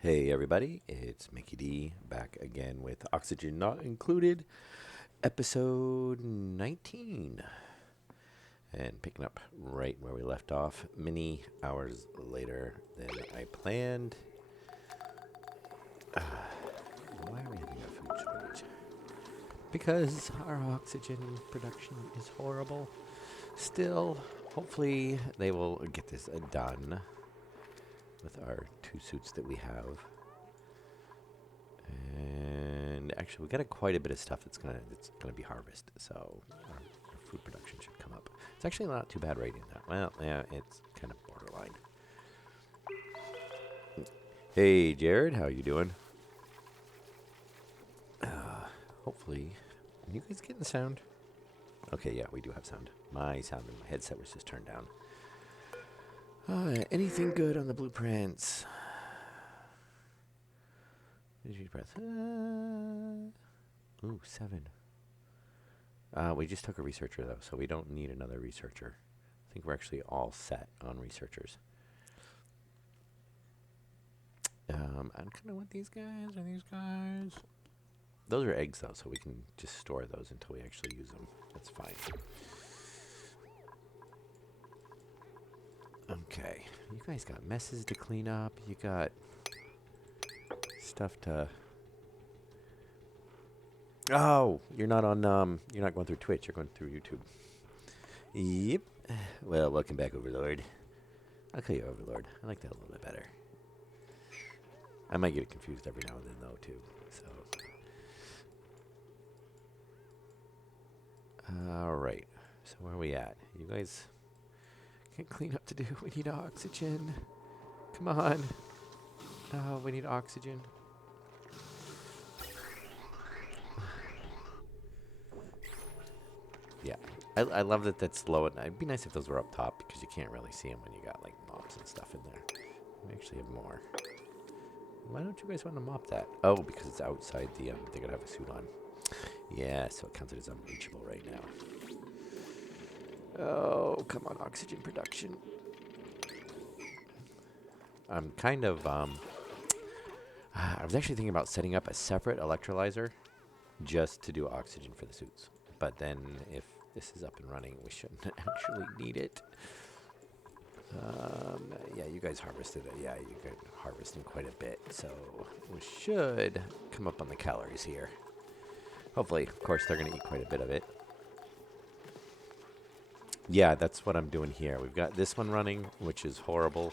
Hey everybody, it's Mickey D back again with Oxygen Not Included, episode 19. And picking up right where we left off, many hours later than I planned. Why are we having a food shortage? Because our oxygen production is horrible. Still, hopefully they will get this done with our two suits that we have. And actually, we got quite a bit of stuff that's gonna be harvested, so our food production should come up. It's actually not too bad right now. Well, yeah, it's kind of borderline. Hey, Jared, how you doing? Hopefully, are you guys getting sound? Okay, yeah, we do have sound. My sound in my headset was just turned down. Anything good on the blueprints? Did press? Ooh, 7. We just took a researcher, though, so we don't need another researcher. I think we're actually all set on researchers. I kind of want these guys. Are these guys? Those are eggs, though, so we can just store those until we actually use them. That's fine. Okay. You guys got messes to clean up. You got stuff to... Oh, you're not on, you're not going through Twitch. You're going through YouTube. Yep. Well, welcome back, Overlord. I'll call you Overlord. I like that a little bit better. I might get it confused every now and then, though, too. So... Alright. So where are we at? You guys can't clean up to do. We need oxygen. Come on. Oh, we need oxygen. Yeah. I love that that's low at night. It'd be nice if those were up top because you can't really see them when you got like mops and stuff in there. We actually have more. Why don't you guys want to mop that? Oh, because it's outside the, they gotta have a suit on. Yeah, so it counts it as unreachable right now. Oh, come on, oxygen production. I'm kind of, I was actually thinking about setting up a separate electrolyzer just to do oxygen for the suits. But then if this is up and running, we shouldn't actually need it. Yeah, you guys harvested it. Yeah, you guys harvesting quite a bit. So we should come up on the calories here. Hopefully, of course, they're going to eat quite a bit of it. Yeah, that's what I'm doing here. We've got this one running, which is horrible.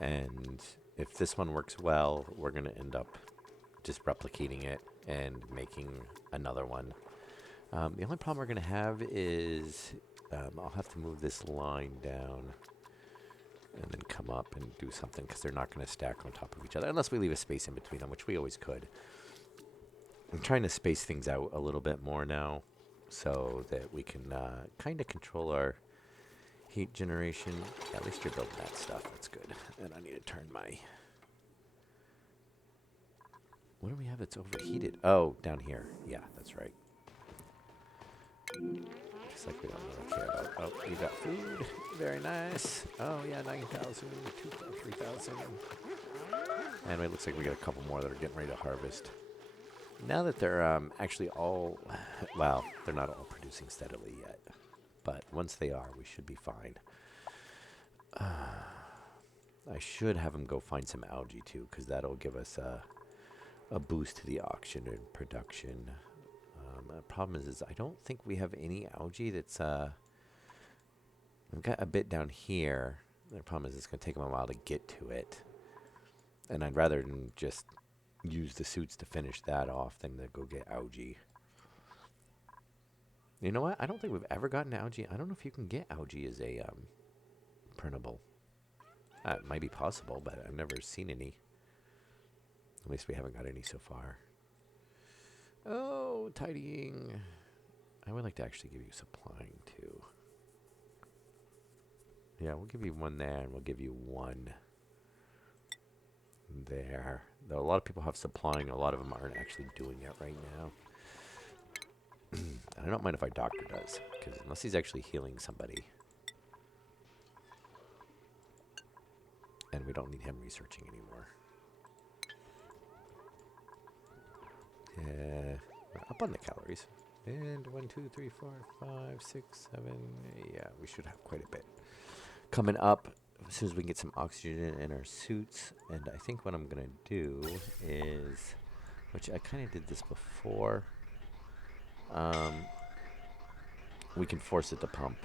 And if this one works well, we're going to end up just replicating it and making another one. The only problem we're going to have is I'll have to move this line down and then come up and do something because they're not going to stack on top of each other unless we leave a space in between them, which we always could. I'm trying to space things out a little bit more now so that we can kind of control our heat generation. Yeah, at least you're building that stuff. That's good. And I need to turn my... What do we have that's overheated? Oh, down here. Yeah, that's right. Just like we don't really care about. Oh, you got food. Very nice. Oh, yeah, 9,000, 3,000. And it looks like we got a couple more that are getting ready to harvest. Now that they're actually all... Well, they're not all producing steadily yet. But once they are, we should be fine. I should have them go find some algae, too, because that'll give us a boost to the auction and production. The problem is I don't think we have any algae that's... We've got a bit down here. The problem is it's going to take them a while to get to it. And I'd rather than just use the suits to finish that off than to go get algae. You know what? I don't think we've ever gotten algae. I don't know if you can get algae as a printable. It might be possible, but I've never seen any. At least we haven't got any so far. Oh, tidying. I would like to actually give you supplying, too. Yeah, we'll give you one there, and we'll give you one there. Though a lot of people have supplying, a lot of them aren't actually doing it right now. I don't mind if our doctor does, because unless he's actually healing somebody. And we don't need him researching anymore. Yeah, we're up on the calories. And 1, 2, 3, 4, 5, 6, 7. Yeah, we should have quite a bit coming up as soon as we can get some oxygen in our suits. And I think what I'm gonna do is, which I kind of did this before, we can force it to pump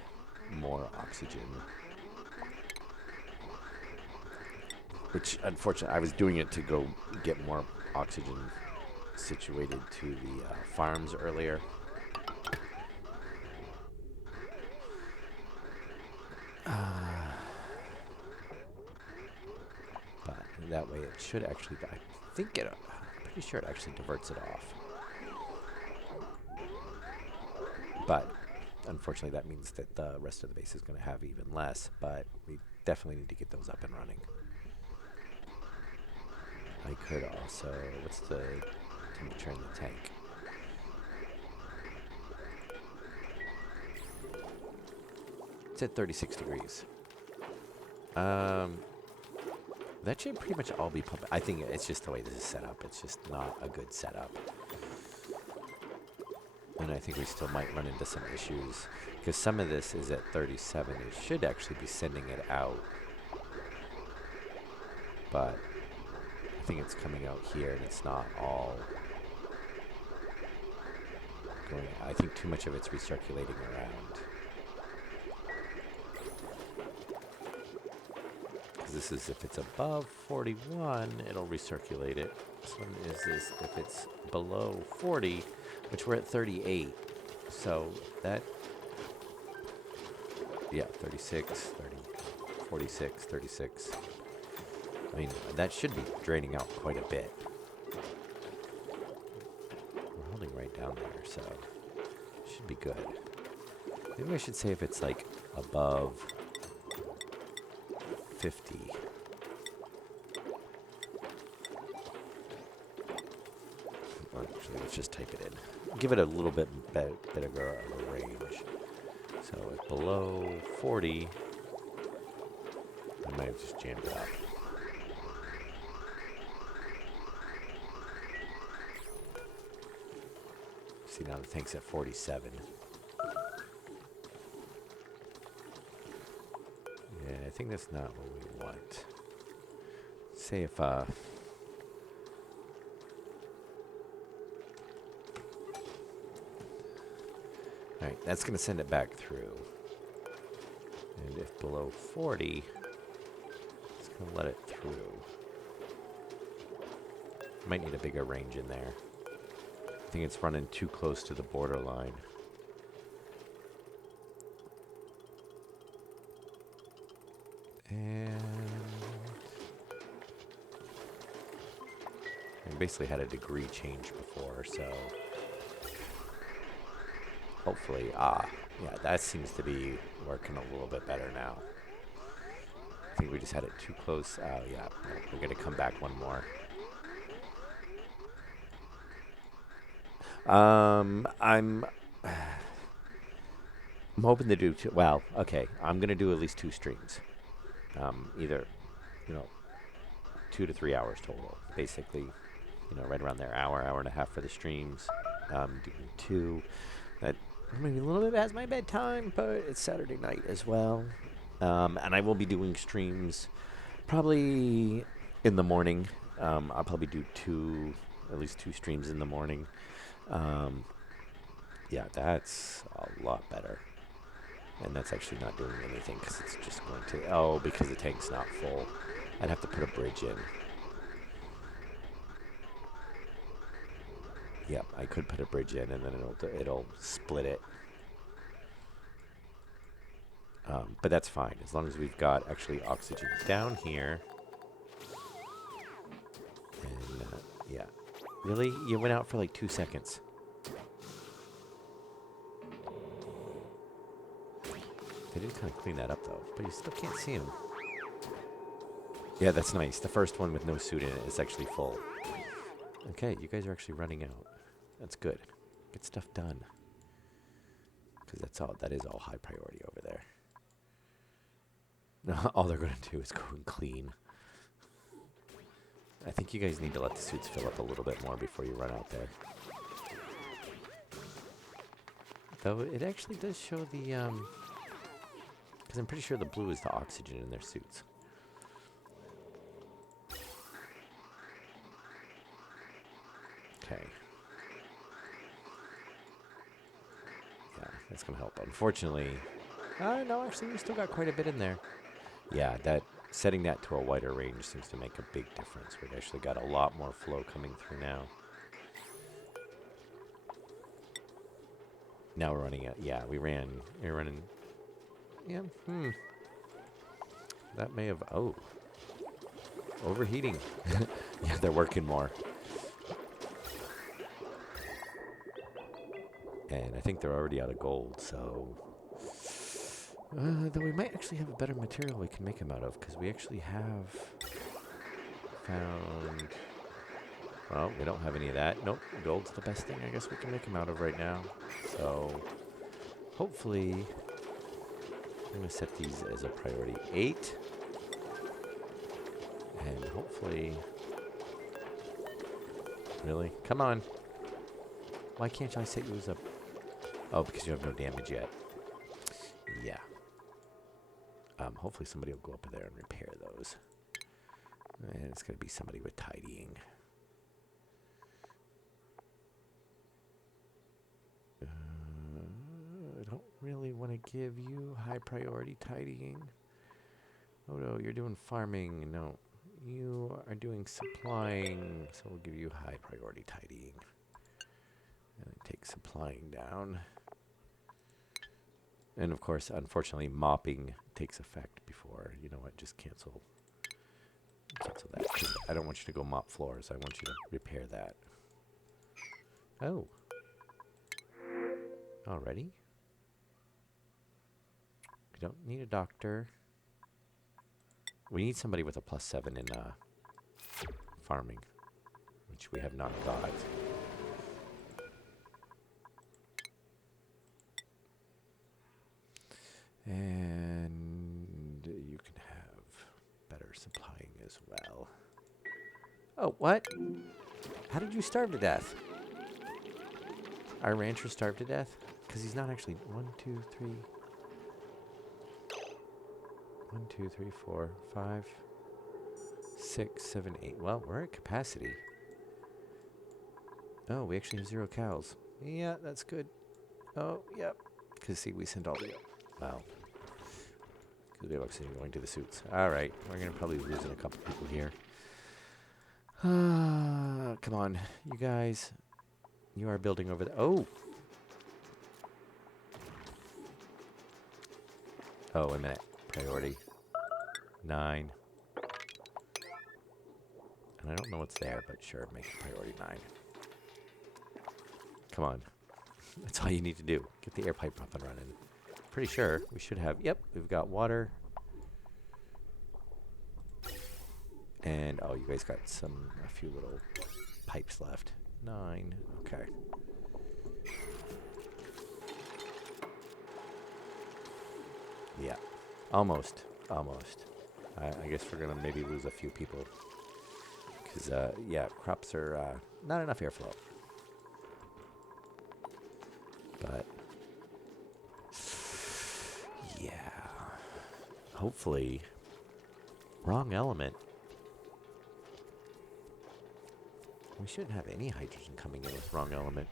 more oxygen. Which, unfortunately, I was doing it to go get more oxygen situated to the farms earlier. But that way it should actually, I'm pretty sure it actually diverts it off. But unfortunately, that means that the rest of the base is going to have even less, but we definitely need to get those up and running. I could also, what's the temperature in the tank? It's at 36 degrees. That should pretty much all be pumped. I think it's just the way this is set up. It's just not a good setup. And I think we still might run into some issues because some of this is at 37. It should actually be sending it out. But I think it's coming out here and it's not all going. I think too much of it's recirculating around. This is if it's above 41, it'll recirculate it. This one is this if it's below 40, which we're at 38. So that, yeah, 36, 30, 46, 36. I mean, that should be draining out quite a bit. We're holding right down there, so it should be good. Maybe I should say if it's like above 50. Actually, let's just type it in. Give it a little bit better of a range. So if below 40, I might have just jammed it up. See, now the tank's at 47. Yeah, I think that's not what we want. Say if, alright, that's going to send it back through. And if below 40, it's going to let it through. Might need a bigger range in there. I think it's running too close to the borderline. And I basically had a degree change before, so hopefully, yeah, that seems to be working a little bit better now. I think we just had it too close. Oh, yeah, we're going to come back one more. I'm hoping to do two. Well, okay, I'm going to do at least 2 streams. Either, 2 to 3 hours total. Basically, right around there, hour and a half for the streams. Doing 2. That maybe a little bit past my bedtime, but it's Saturday night as well. And I will be doing streams probably in the morning. I'll probably do at least 2 streams in the morning. Yeah, that's a lot better. And that's actually not doing anything because it's just going to, because the tank's not full. I'd have to put a bridge in. Yep, I could put a bridge in and then it'll split it. But that's fine as long as we've got actually oxygen down here. And yeah, really, you went out for like 2 seconds. They did kind of clean that up though, but you still can't see him. Yeah, that's nice. The first one with no suit in it is actually full. Okay, you guys are actually running out. That's good. Get stuff done. Because that is all high priority over there. No, all they're going to do is go and clean. I think you guys need to let the suits fill up a little bit more before you run out there. Though it actually does show the, because I'm pretty sure the blue is the oxygen in their suits. Okay. Yeah, that's going to help. Unfortunately, no, actually, we still got quite a bit in there. Yeah, that setting that to a wider range seems to make a big difference. We've actually got a lot more flow coming through now. Now we're running out. Yeah, we're running. Yeah, that may have, overheating. Yeah, they're working more. And I think they're already out of gold, so... though we might actually have a better material we can make them out of, because we actually have found... Well, we don't have any of that. Nope, gold's the best thing I guess we can make them out of right now. So, hopefully... I'm going to set these as a priority 8. And hopefully... Really? Come on. Why can't I set you as a... Oh, because you have no damage yet. Yeah. Hopefully somebody will go up there and repair those. And it's going to be somebody with tidying. I don't really want to give you high priority tidying. Oh no, you're doing farming. No, you are doing supplying. So we'll give you high priority tidying. And take supplying down. And of course, unfortunately, mopping takes effect before, you know what, just cancel that. 'Cause I don't want you to go mop floors. I want you to repair that. Oh. Already? We don't need a doctor. We need somebody with a +7 in farming, which we have not got. And you can have better supplying as well. Oh, what? How did you starve to death? Our rancher starved to death? Because he's not actually... 1, 2, 3... 1, 2, 3, 4, 5, 6, 7, 8. Well, we're at capacity. Oh, we actually have 0 cows. Yeah, that's good. Oh, yep. Because, see, we send all the... Wow. Because we have oxygen going to the suits. Alright, we're going to probably be losing a couple people here. Come on, you guys. You are building over there. Oh! Oh, wait a minute. Priority 9. And I don't know what's there, but sure, make it priority 9. Come on. That's all you need to do. Get the air pipe up and running. Pretty sure we should have... Yep, we've got water. And, oh, you guys got a few little pipes left. 9. Okay. Yeah. Almost. Almost. I guess we're going to maybe lose a few people. Because, yeah, crops are not enough airflow. But, yeah. Hopefully, wrong element. We shouldn't have any hydrogen coming in with wrong element.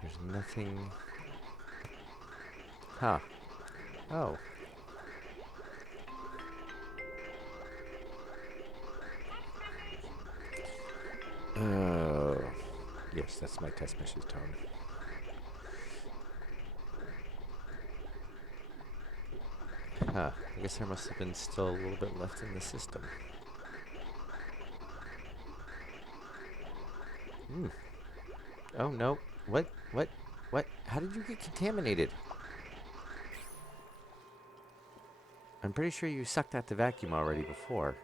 There's nothing... Huh. Oh. Yes, that's my test message tone. Huh. I guess there must have been still a little bit left in the system. Hmm. Oh, no. What? What? What? How did you get contaminated? I'm pretty sure you sucked out the vacuum already before.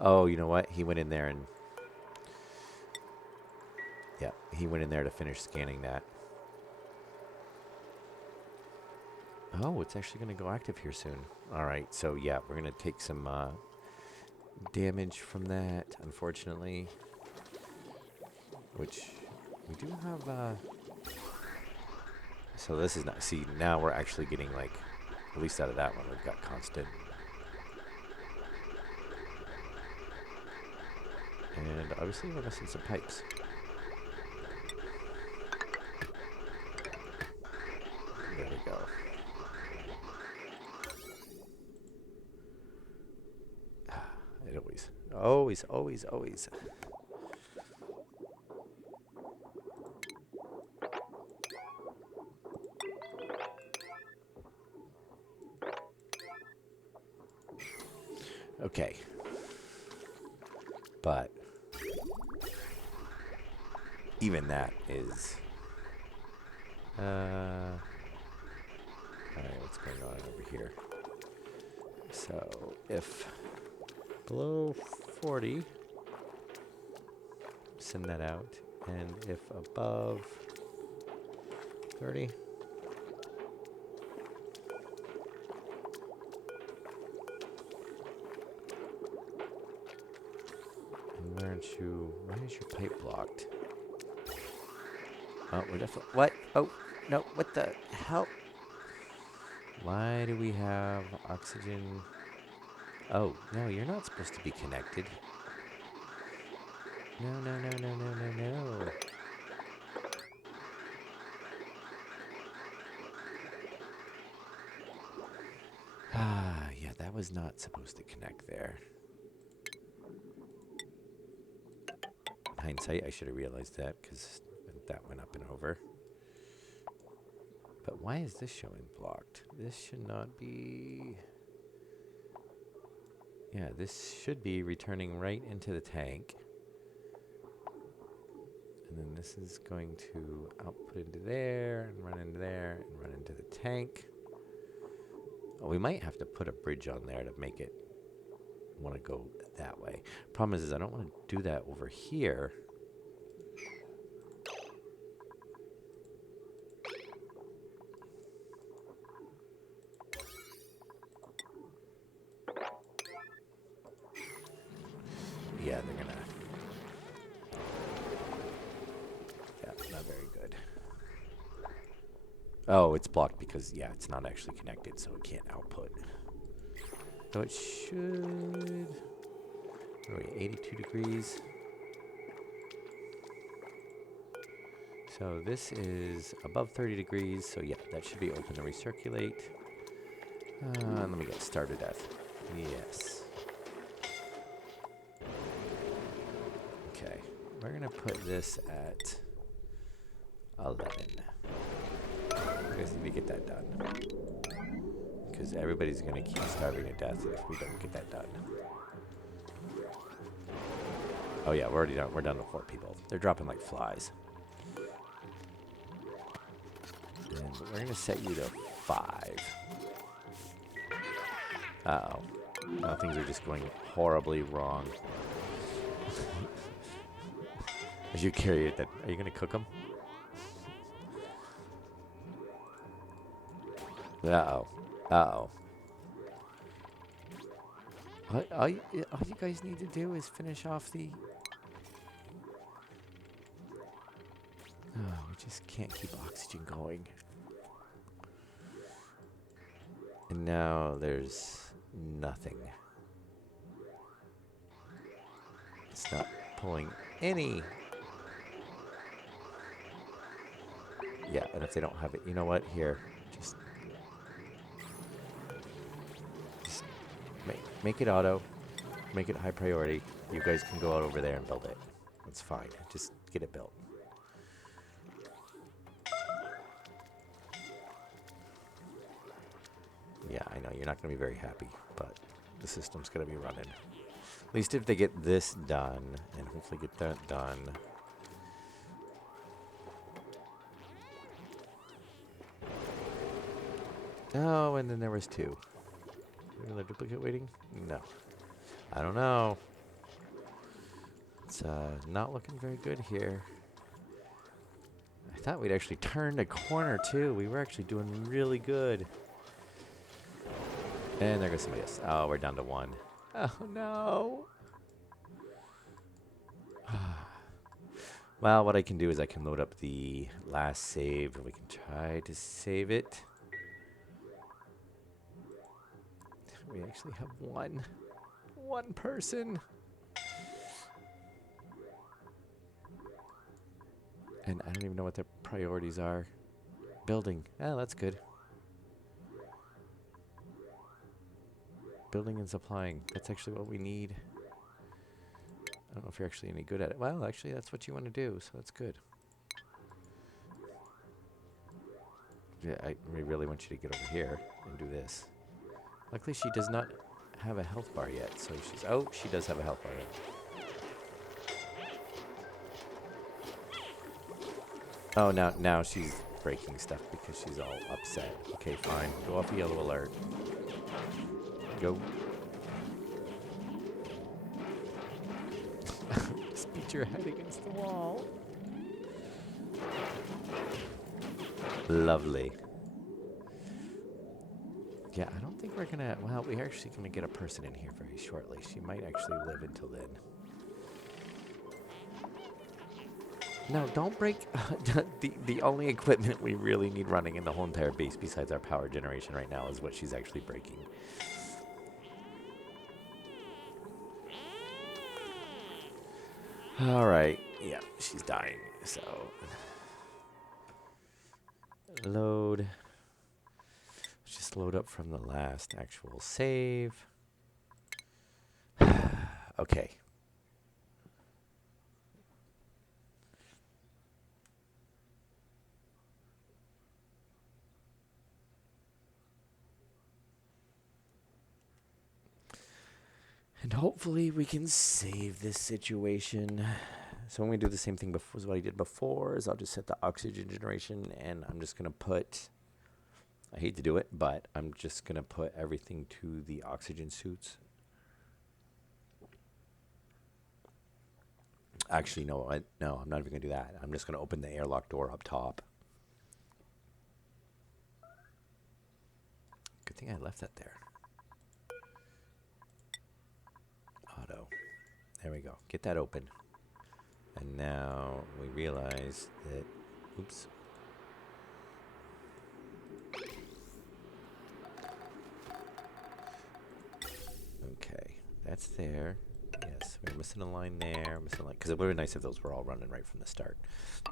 Oh, you know what? He went in there and... Yeah, he went in there to finish scanning that. Oh, it's actually going to go active here soon. All right, so yeah, we're going to take some damage from that, unfortunately. which we do have. So this is not. See, now we're actually getting like, at least out of that one, we've got constant. And obviously we're missing some pipes. There we go. It always. Okay. But even that is alright, what's going on over here? So if below 40, send that out, and if above 30, and why is your pipe blocked? Oh, we're definitely, what? Oh, no, what the hell? Why do we have oxygen? Oh, no, you're not supposed to be connected. No. Ah, yeah, that was not supposed to connect there. In hindsight, I should have realized that, because that went up and over. But why is this showing blocked? This should not be... Yeah, this should be returning right into the tank. And then this is going to output into there, and run into there, and run into the tank. Oh, we might have to put a bridge on there to make it want to go that way. Problem is I don't want to do that over here. Yeah, they're gonna... Yeah, not very good. Oh, it's blocked because, yeah, it's not actually connected, so it can't output. So it should... What are we, 82 degrees? So this is above 30 degrees, so yeah, that should be open to recirculate. Let me get started at... Yes. Okay, we're going to put this at 11. You guys need to get that done. Because everybody's going to keep starving to death if we don't get that done. Oh yeah, we're already done. We're down to 4 people. They're dropping like flies. And we're going to set you to 5. Uh-oh. Now things are just going horribly wrong. As you carry it, are you going to cook them? Uh-oh. Uh-oh. All you guys need to do is finish off the... Oh, we just can't keep oxygen going. And now there's nothing. It's not pulling any... Yeah, and if they don't have it, you know what? Here, just make it auto. Make it high priority. You guys can go out over there and build it. It's fine. Just get it built. Yeah, I know. You're not going to be very happy, but the system's going to be running. At least if they get this done, and hopefully get that done. Oh, and then there was 2. Another duplicate waiting? No. I don't know. It's not looking very good here. I thought we'd actually turned a corner, too. We were actually doing really good. And there goes somebody else. Oh, we're down to 1. Oh, no. Well, what I can do is I can load up the last save, and we can try to save it. We actually have one person. And I don't even know what their priorities are. Building. Oh, that's good. Building and supplying. That's actually what we need. I don't know if you're actually any good at it. Well, actually, that's what you want to do, so that's good. Yeah, we really want you to get over here and do this. Luckily, she does not have a health bar yet, so she's... Oh, she does have a health bar yet. Oh, now she's breaking stuff because she's all upset. Okay, fine. Go off the yellow alert. Go. Just beat your head against the wall. Lovely. Yeah, I don't think we're gonna... Well, we're actually gonna get a person in here very shortly. She might actually live until then. No, don't break... the only equipment we really need running in the whole entire base besides our power generation right now is what she's actually breaking. Alright, yeah, she's dying, so... Load. Let's just load up from the last actual save. Okay. And hopefully we can save this situation. So when we do the same thing before as what I did before, is I'll just set the oxygen generation, and I'm just going to put, I hate to do it, but I'm just going to put everything to the oxygen suits. Actually, no, I'm not even going to do that. I'm just going to open the airlock door up top. Good thing I left that there. Auto. There we go. Get that open. And now we realize that, oops. Okay, that's there. Yes, we're missing a line there. Missing a line, because it would be nice if those were all running right from the start.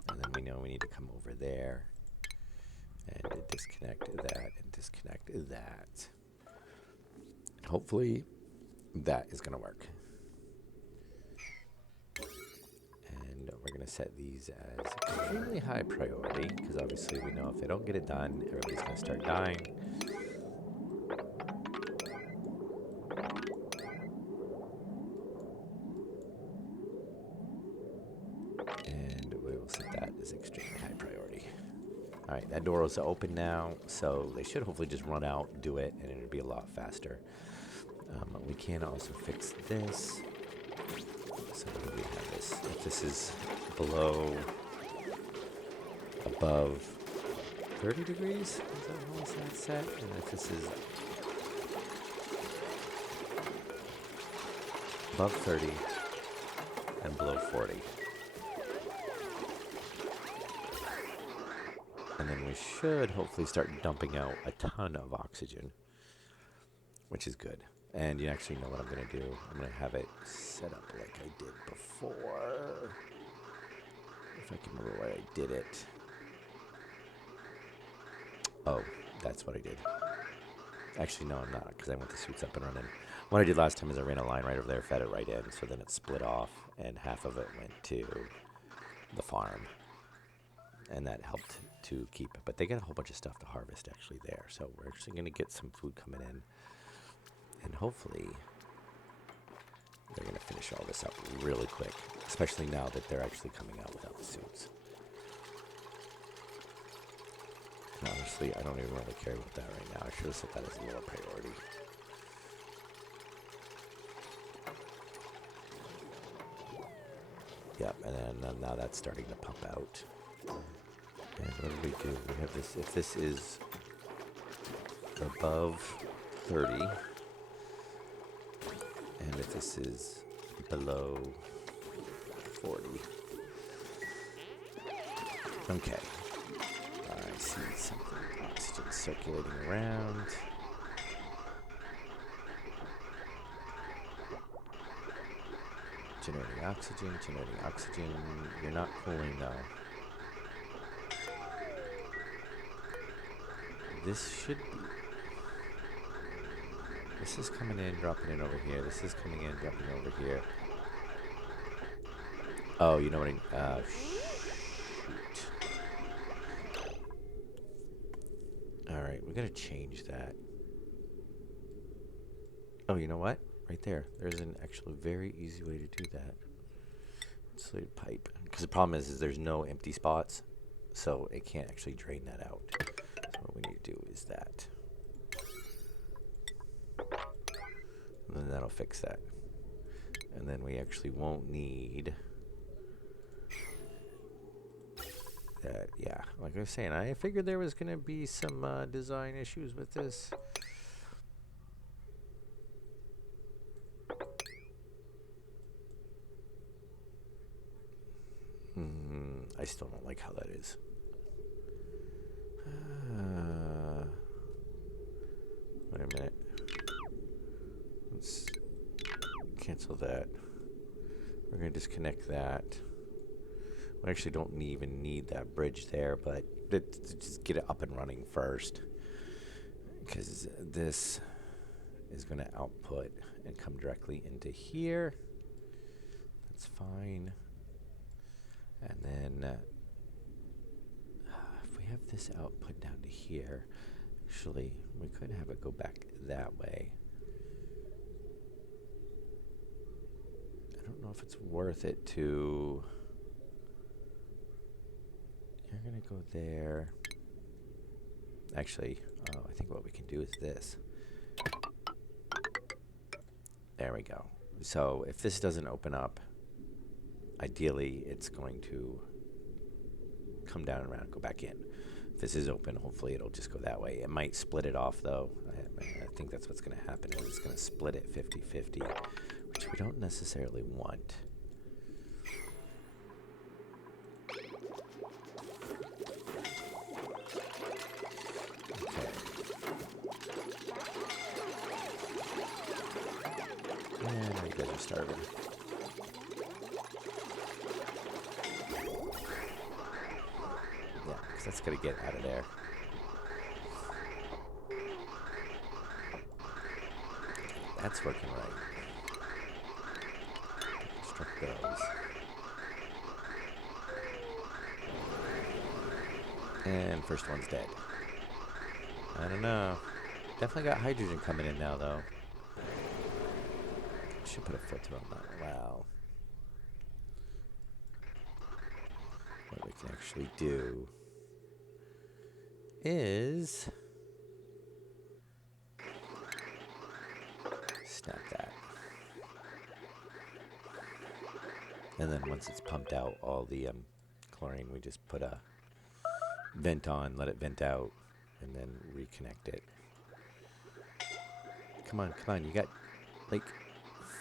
And then we know we need to come over there and disconnect that and disconnect that. Hopefully that is going to work. And we're going to set these as extremely high priority, because obviously we know if they don't get it done, everybody's going to start dying. And we will set that as extremely high priority. All right, that door is open now, so they should hopefully just run out, do it, and it'll be a lot faster. We can also fix this. So what do we have this? If this is below, above 30 degrees, is that how is that set? And if this is above 30 and below 40. And then we should hopefully start dumping out a ton of oxygen, which is good. And you actually know what I'm going to do. I'm going to have it set up like I did before. If I can remember where I did it. Oh, that's what I did. Actually, no, I'm not, because I want the suits up and running. What I did last time is I ran a line right over there, fed it right in, so then it split off, and half of it went to the farm. And that helped to keep it. But they got a whole bunch of stuff to harvest actually there. So we're actually going to get some food coming in. And hopefully they're going to finish all this up really quick, especially now that they're actually coming out without the suits. And honestly, I don't even really care about that right now. I should have set that as a lower priority. Yep, and then now that's starting to pump out. And what do we do? We have this, if this is above 30, and if this is below 40, Okay. I see something. Oxygen circulating around. Generating oxygen, generating oxygen. You're not cooling though. This should be. This is coming in, dropping in over here. This is coming in, dropping over here. Oh, you know what shoot. Alright, we gotta change that. Oh, you know what? Right there. There's an actually very easy way to do that. Insulated pipe. Because the problem is there's no empty spots, so it can't actually drain that out. So what we need to do is that. And then that'll fix that. And then we actually won't need that. Yeah, like I was saying, I figured there was going to be some design issues with this. I still don't like how that is. Wait a minute. Let's cancel that. We're going to disconnect that. We actually don't even need that bridge there, but just get it up and running first. Because this is going to output and come directly into here. That's fine. And then if we have this output down to here, actually, we could have it go back that way. I don't know if it's worth it to... You're going to go there. Actually, I think what we can do is this. There we go. So if this doesn't open up, ideally it's going to come down and around and go back in. If this is open, hopefully it'll just go that way. It might split it off though. I think that's what's going to happen. It's going to split it 50-50, which we don't necessarily want. Starving. Yeah, because that's going to get out of there. That's working right. Construct those. And first one's dead. I don't know. Definitely got hydrogen coming in now, though. Should put a filter on that. Wow. What we can actually do is snap that. And then once it's pumped out all the chlorine, we just put a vent on, let it vent out, and then reconnect it. Come on, come on. You got like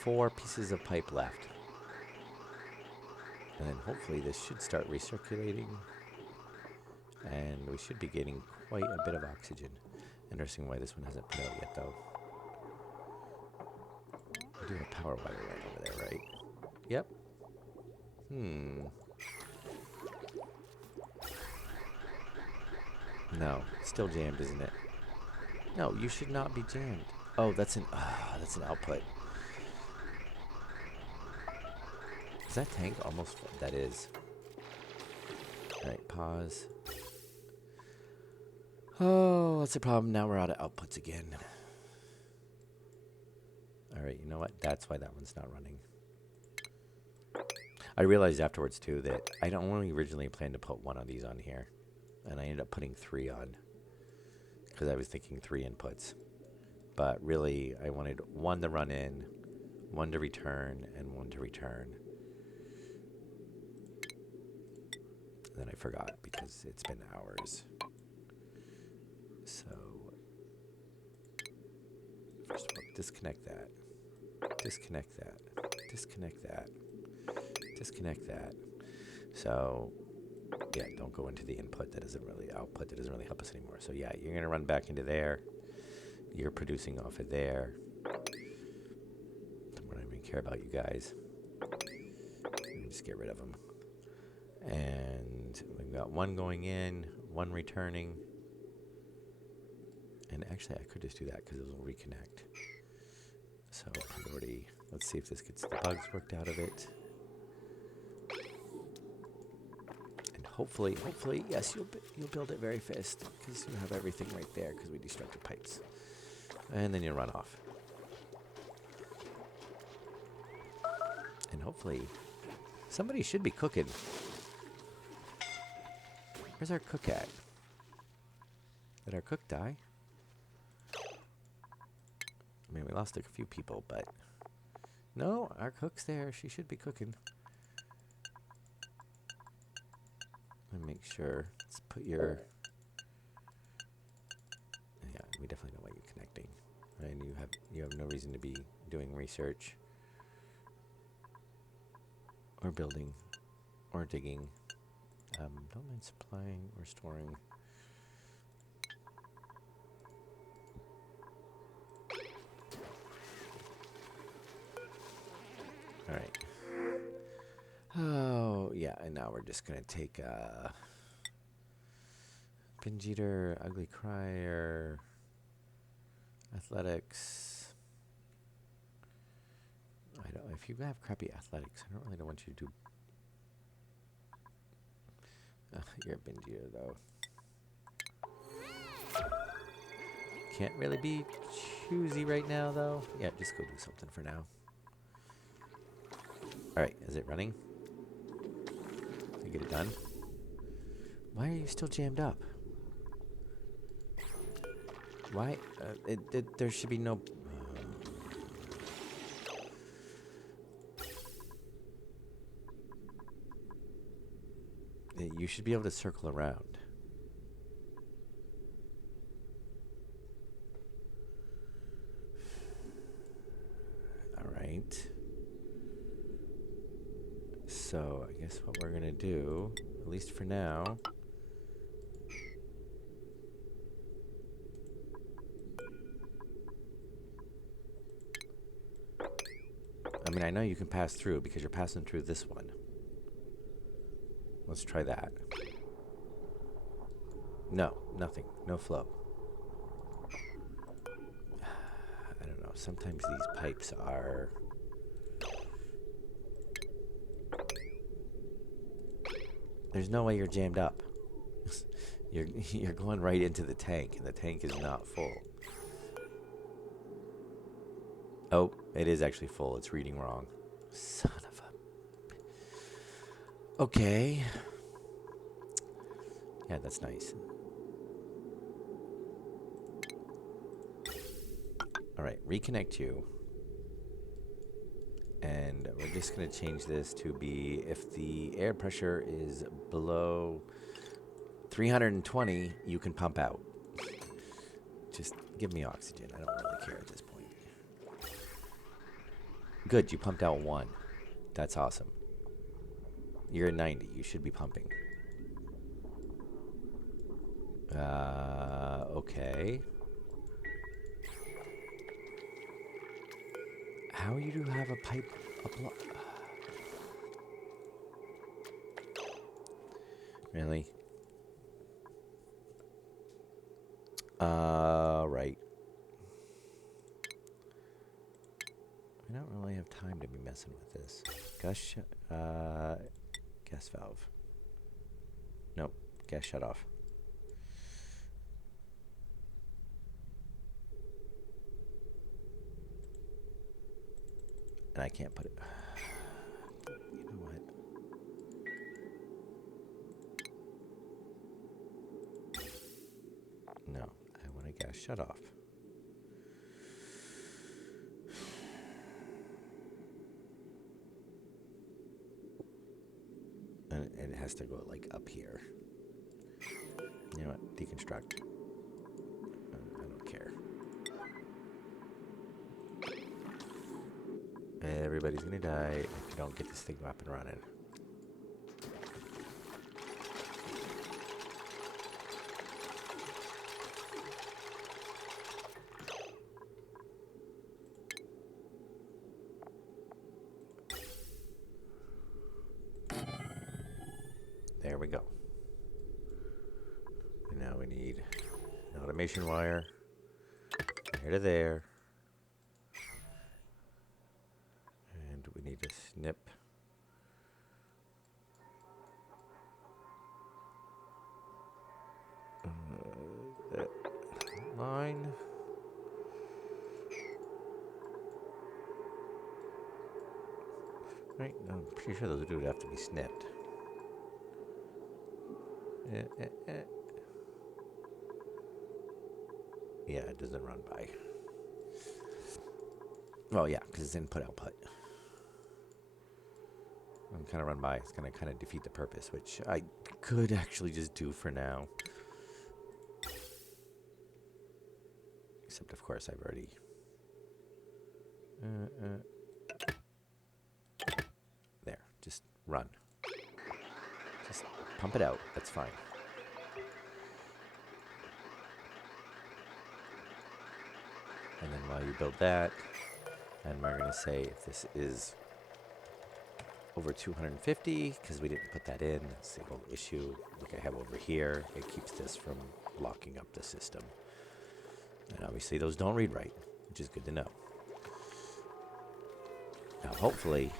4 pieces of pipe left. And then hopefully this should start recirculating. And we should be getting quite a bit of oxygen. Interesting why this one hasn't put out yet, though. We do have a power wire right over there, right? Yep. No, still jammed, isn't it? No, you should not be jammed. Oh, that's an output. Is that tank almost full? That is. Alright, pause. Oh, that's a problem. Now we're out of outputs again. Alright, you know what? That's why that one's not running. I realized afterwards, too, that I don't only originally planned to put 1 of these on here. And I ended up putting 3 on. Because I was thinking 3 inputs. But really, I wanted 1 to run in, 1 to return, and 1 to return. Then I forgot because it's been hours. So first of all, disconnect that. Disconnect that. Disconnect that. Disconnect that. So Yeah, don't go into the input. That doesn't really output. That doesn't really help us anymore. So yeah, you're gonna run back into there. You're producing off of there. I don't even care about you guys. Just get rid of them. And we've got one going in, one returning. And actually, I could just do that because it will reconnect. So priority. Let's see if this gets the bugs worked out of it. And hopefully, yes, you'll build it very fast because you have everything right there because we destructed pipes. And then you run off. And hopefully, somebody should be cooking. Where's our cook at? Did our cook die? I mean, we lost a few people, but... No, our cook's there. She should be cooking. Let me make sure. Let's put your... Yeah, we definitely know why you're connecting. And you have no reason to be doing research. Or building. Or digging. Don't mind supplying or storing. Alright. Oh, yeah, and now we're just gonna take binge eater, ugly crier, athletics. If you have crappy athletics, I don't really want you to do. You're a binge eater though. Can't really be choosy right now though. Yeah, just go do something for now. Alright, is it running? Did you get it done? Why are you still jammed up? Why? There should be no... You should be able to circle around. Alright. So, I guess what we're gonna do, at least for now... I mean, I know you can pass through because you're passing through this one. Let's try that. No, nothing. No flow. I don't know. Sometimes these pipes are... There's no way you're jammed up. You're going right into the tank, and the tank is not full. Oh, it is actually full. It's reading wrong. Son of a... Okay. Yeah, that's nice. Alright, reconnect you. And we're just going to change this to be if the air pressure is below 320, you can pump out. Just give me oxygen. I don't really care at this point. Good, you pumped out 1. That's awesome. You're at 90. You should be pumping. Okay. How you do have a pipe up? Really? Right. I don't really have time to be messing with this. Gas valve. Nope. Gas shut off. And I can't put it... You know what? No. I want a gas shut off. And it has to go, like, up here. You know what? Deconstruct. I don't care. Everybody's gonna die if you don't get this thing up and running. There we go. And now we need an automation wire. Here to there. And we need a snip. That line. Right, I'm pretty sure those would have to be snipped. Yeah, it doesn't run by. Well, yeah, because it's input output. I'm kind of run by. It's going to kind of defeat the purpose, which I could actually just do for now. Except, of course, I've already... There, just run. Just pump it out. That's fine. And then while you build that, and we're going to say if this is over 250, because we didn't put that in, that's the whole issue. Like I have over here, it keeps this from locking up the system. And obviously those don't read right, which is good to know. Now hopefully,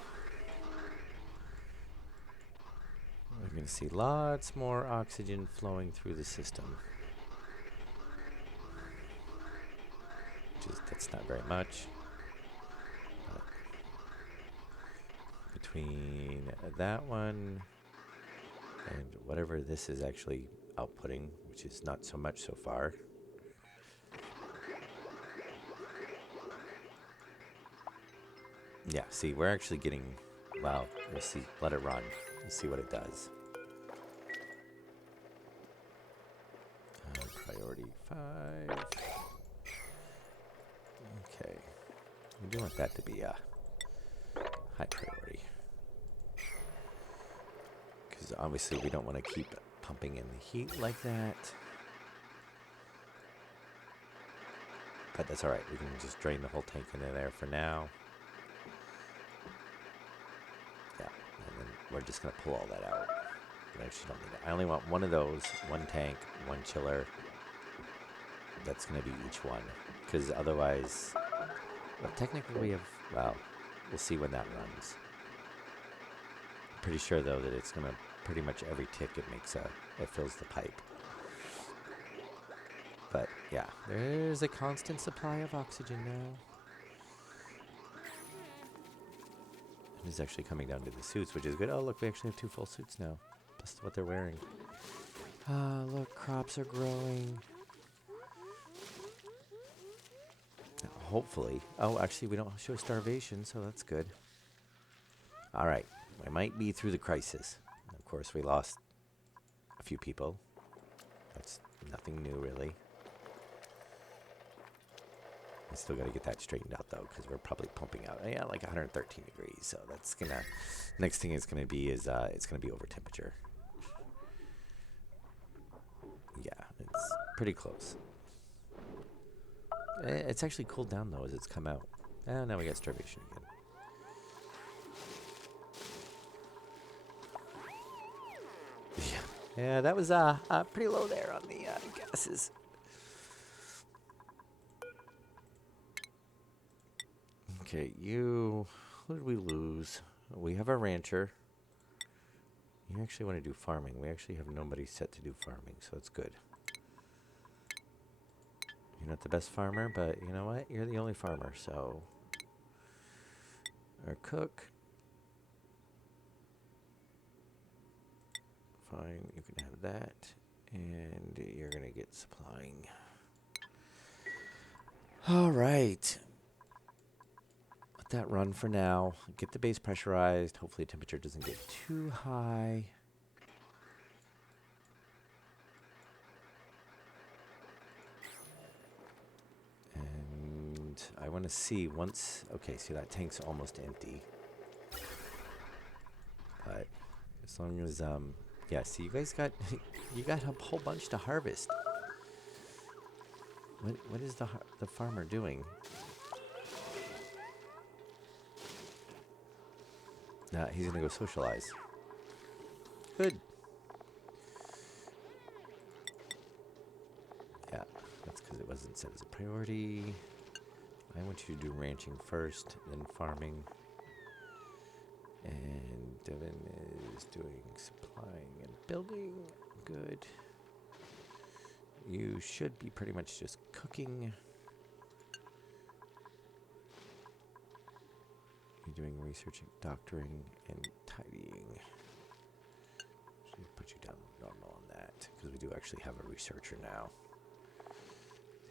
we're going to see lots more oxygen flowing through the system. That's not very much. But between that one and whatever this is actually outputting, which is not so much so far. Yeah, see, we're actually getting, well, we'll see. Let it run. We'll see what it does. Priority 5. Okay. We do want that to be a high priority. Because obviously we don't want to keep pumping in the heat like that. But that's alright. We can just drain the whole tank into there for now. Yeah. And then we're just going to pull all that out. We actually don't need it. I only want one of those, one tank, one chiller. That's going to be each one. Because otherwise, well, technically we have, well, we'll see when that runs. Pretty sure though that it's going to pretty much every tick it makes it fills the pipe. But yeah, there's a constant supply of oxygen now. It's actually coming down to the suits, which is good. Oh, look, we actually have 2 full suits now. Plus what they're wearing. Ah, look, crops are growing. Now, hopefully. Oh, actually, we don't show starvation, so that's good. All right. We might be through the crisis. Of course, we lost a few people. That's nothing new, really. I still got to get that straightened out, though, because we're probably pumping out, yeah, like 113 degrees. So that's going to, next thing it's going to be is, it's going to be over temperature. Yeah, it's pretty close. It's actually cooled down, though, as it's come out. Oh, now we got starvation again. Yeah, that was pretty low there on the gases. Okay, who did we lose? We have a rancher. You actually want to do farming. We actually have nobody set to do farming, so it's good. You're not the best farmer, but you know what? You're the only farmer, so... Our cook. Fine, you can have that. And you're going to get supplying. All right. Let that run for now. Get the base pressurized. Hopefully the temperature doesn't get too high. And I want to see once... Okay, see that tank's almost empty. But as long as... yeah, see, you guys got... you got a whole bunch to harvest. What is the farmer doing? Nah, he's gonna go socialize. Good. wasn't set as a priority. I want you to do ranching first, then farming. And Devin is doing supplying and building. Good. You should be pretty much just cooking. You're doing researching, doctoring, and tidying. Should put you down normal on that, because we do actually have a researcher now.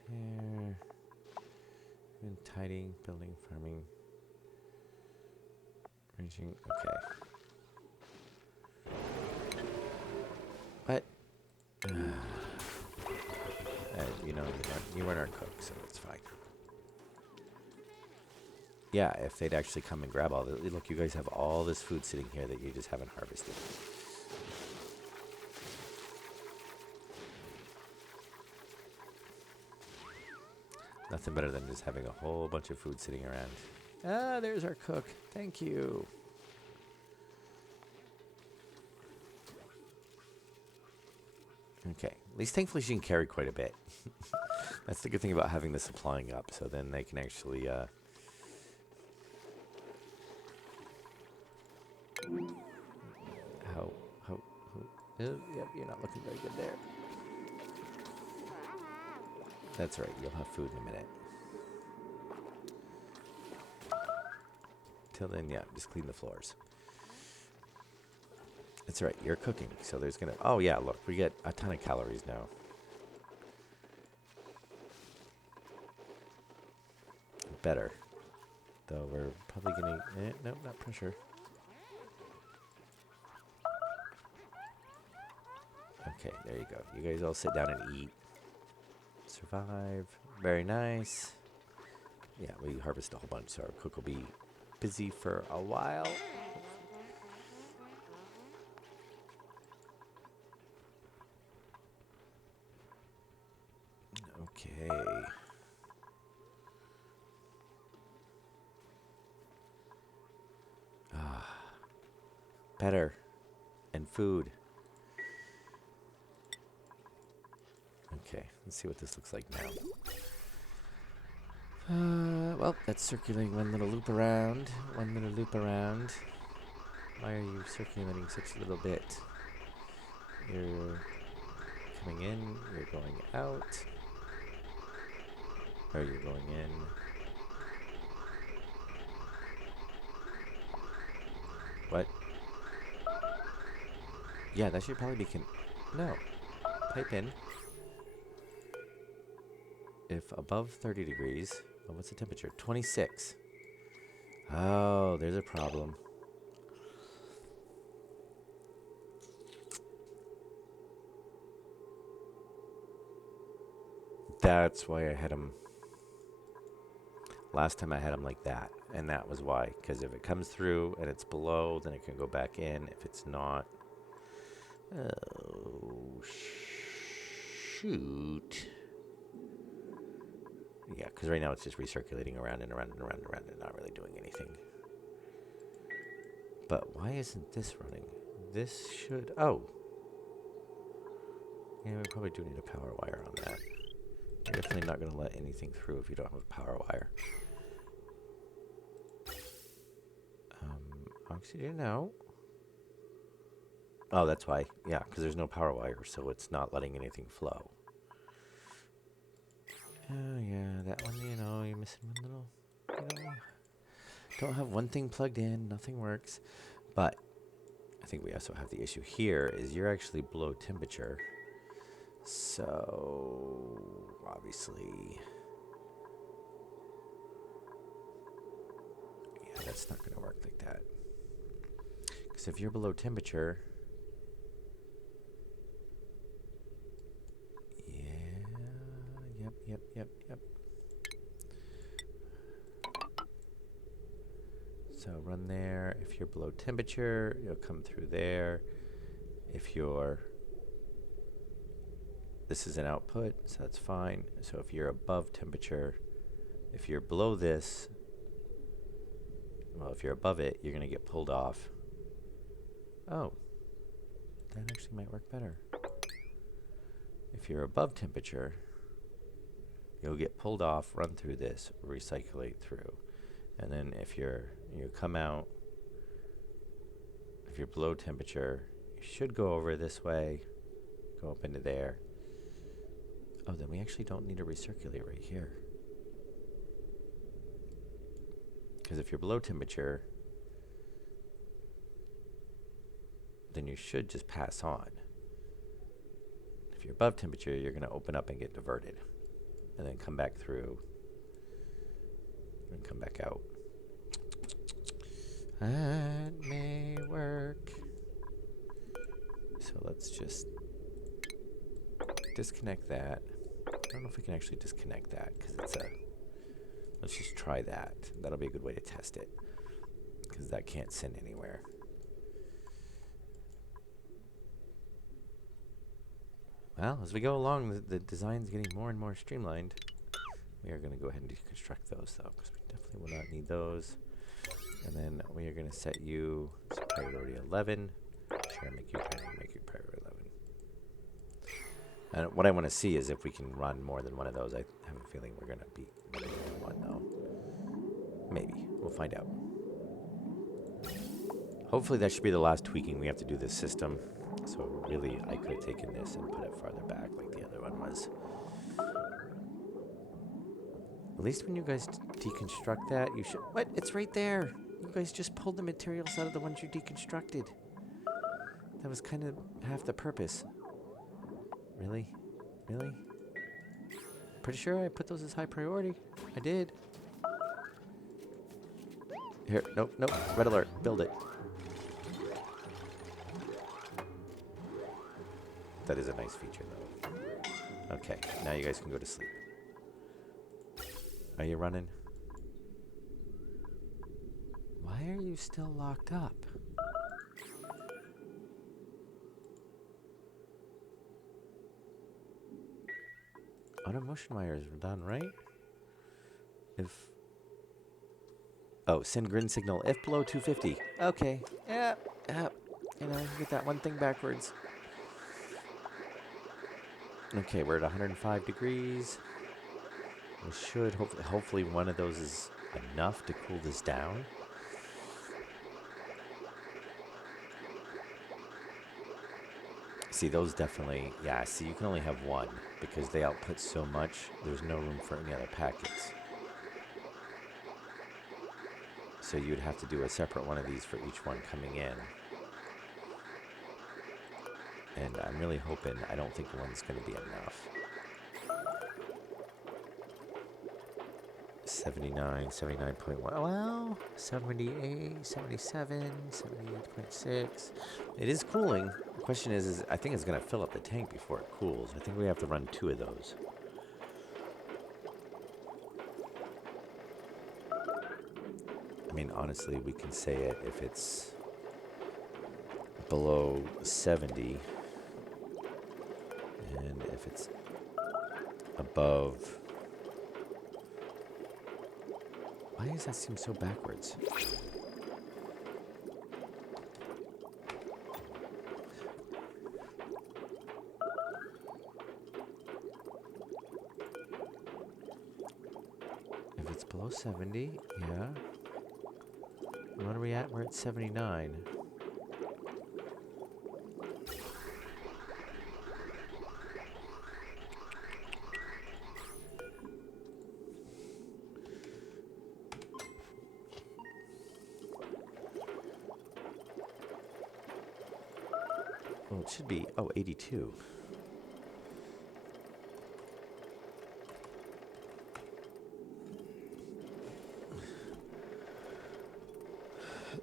There. And tidying, building, farming. Ranging, okay. What? You know, you weren't our cook, so it's fine. Yeah, if they'd actually come and grab all the... Look, you guys have all this food sitting here that you just haven't harvested. Nothing better than just having a whole bunch of food sitting around. Ah, there's our cook. Thank you. Okay. At least thankfully she can carry quite a bit. That's the good thing about having the supplying up. So then they can actually... Yep, you're not looking very good there. That's right. You'll have food in a minute. Till then, yeah, just clean the floors. That's right. You're cooking, so there's gonna... Oh, yeah, look. We get a ton of calories now. Better. Though we're probably gonna... nope, not pressure. Okay, there you go. You guys all sit down and eat. Survive. Very nice. Yeah, we harvest a whole bunch, so our cook will be busy for a while. Okay. Better. And food. Okay, let's see what this looks like now. Well, that's circulating one little loop around. One little loop around. Why are you circulating such a little bit? You're coming in, you're going out. Or you're going in. What? Yeah, that should probably be no. Pipe in. If above 30 degrees, oh, what's the temperature? 26. Oh, there's a problem. That's why I had him. Last time I had him like that, and that was why. Because if it comes through and it's below, then it can go back in. If it's not, oh shoot. Yeah, because right now it's just recirculating around and around and around and around and not really doing anything. But why isn't this running? This should... Oh. Yeah, we probably do need a power wire on that. You're definitely not going to let anything through if you don't have a power wire. Oxygen, no. Oh, that's why. Yeah, because there's no power wire, so it's not letting anything flow. Oh, yeah, that one, you know, you're missing one little, you know. Don't have one thing plugged in, nothing works. But I think we also have the issue here is you're actually below temperature. So, obviously, yeah, that's not going to work like that. Because if you're below temperature, Yep. So run there. If you're below temperature, you'll come through there. If you're... This is an output, so that's fine. So if you're above temperature, if you're below this, well, if you're above it, you're going to get pulled off. Oh, that actually might work better. If you're above temperature, you'll get pulled off, run through this, recirculate through. And then if you come out, if you're below temperature, you should go over this way, go up into there. Oh, then we actually don't need to recirculate right here. Because if you're below temperature, then you should just pass on. If you're above temperature, you're going to open up and get diverted. And then come back through and come back out. That may work. So let's just disconnect that. I don't know if we can actually disconnect that because it's a... Let's just try that. That'll be a good way to test it because that can't send anywhere. Well, as we go along, the design's getting more and more streamlined. We are going to go ahead and deconstruct those, though, because we definitely will not need those. And then we are going to set you priority 11. Sure, make you priority 11. And what I want to see is if we can run more than one of those. I have a feeling we're going to beat one, though. Maybe. We'll find out. Hopefully that should be the last tweaking we have to do this system. So really, I could have taken this and put it farther back like the other one was. At least when you guys deconstruct that, you should... What? It's right there. You guys just pulled the materials out of the ones you deconstructed. That was kind of half the purpose. Really? Really? Pretty sure I put those as high priority. I did. Here, nope, nope. Red alert. Build it. That is a nice feature, though. Okay, now you guys can go to sleep. Are you running? Why are you still locked up? Auto motion wires are done, right? If... Oh, send grid signal if below 250. Okay. Yep. You know, get that one thing backwards. Okay, we're at 105 degrees. We should, hopefully one of those is enough to cool this down. See, those definitely, yeah, see, you can only have one because they output so much, there's no room for any other packets. So you'd have to do a separate one of these for each one coming in. And I'm really hoping, I don't think one's going to be enough. 79, 79.1, well, 78, 77, 78.6. It is cooling. The question is I think it's going to fill up the tank before it cools. I think we have to run 2 of those. I mean, honestly, we can say it if it's below 70. And if it's above... Why does that seem so backwards? If it's below 70, yeah. What are we at? We're at 79. Well, it should be, 82.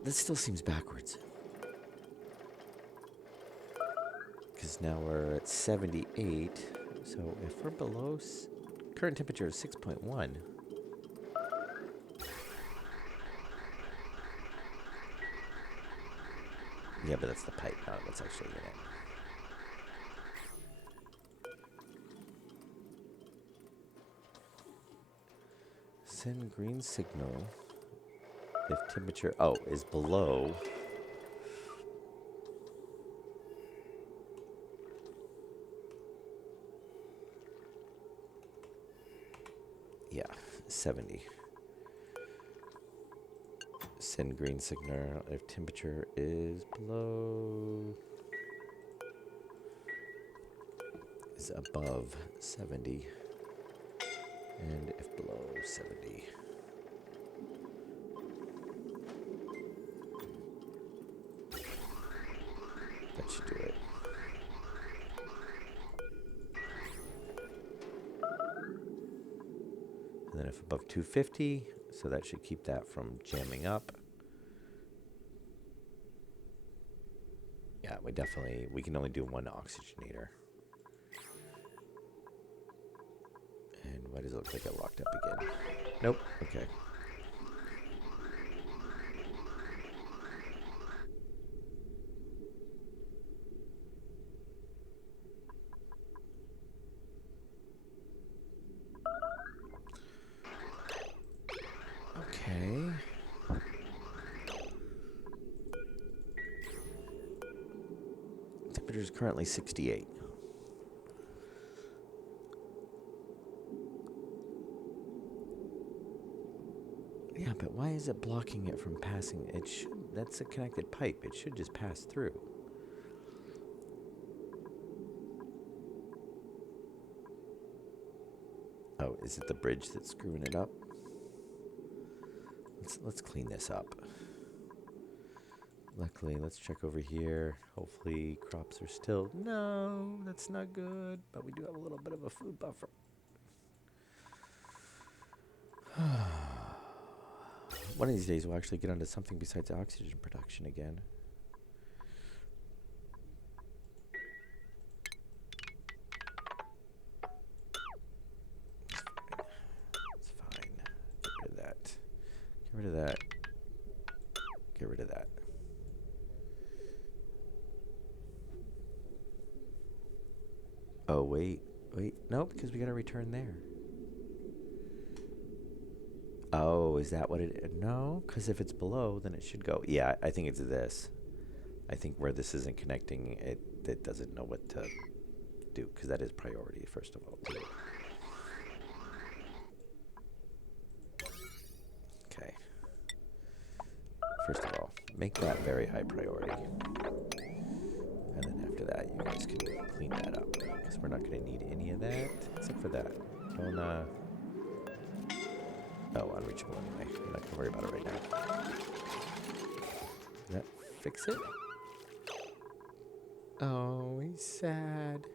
This still seems backwards. Because now we're at 78. So if we're below, current temperature is 6.1. Yeah, but that's the pipe, not what's actually in it. Send green signal if temperature, is below. Yeah, 70. Send green signal if temperature is above 70, and if below 70. That should do it. And then if above 250, so that should keep that from jamming up. Yeah, we can only do one oxygenator. And why does it look like it locked up again? Nope, okay. Okay. Temperature is currently 68. Yeah, but why is it blocking it from passing? That's a connected pipe. It should just pass through. Oh, is it the bridge that's screwing it up? Let's clean this up. Luckily, let's check over here. Hopefully crops are still... No, that's not good. But we do have a little bit of a food buffer. One of these days we'll actually get onto something besides oxygen production again. It's fine. Get rid of that. Get rid of that. Get rid of that. Oh, wait. No, because we got to return there. Oh, is that what it is? No, because if it's below, then it should go. Yeah, I think it's this. I think where this isn't connecting, it doesn't know what to do, because that is priority, first of all, too. Okay. First of all, make that very high priority. And then after that, you guys can clean that up, because we're not going to need any of that, except for that. Oh, unreachable anyway. I'm not going to worry about it right now. Does that fix it? Oh, he's sad.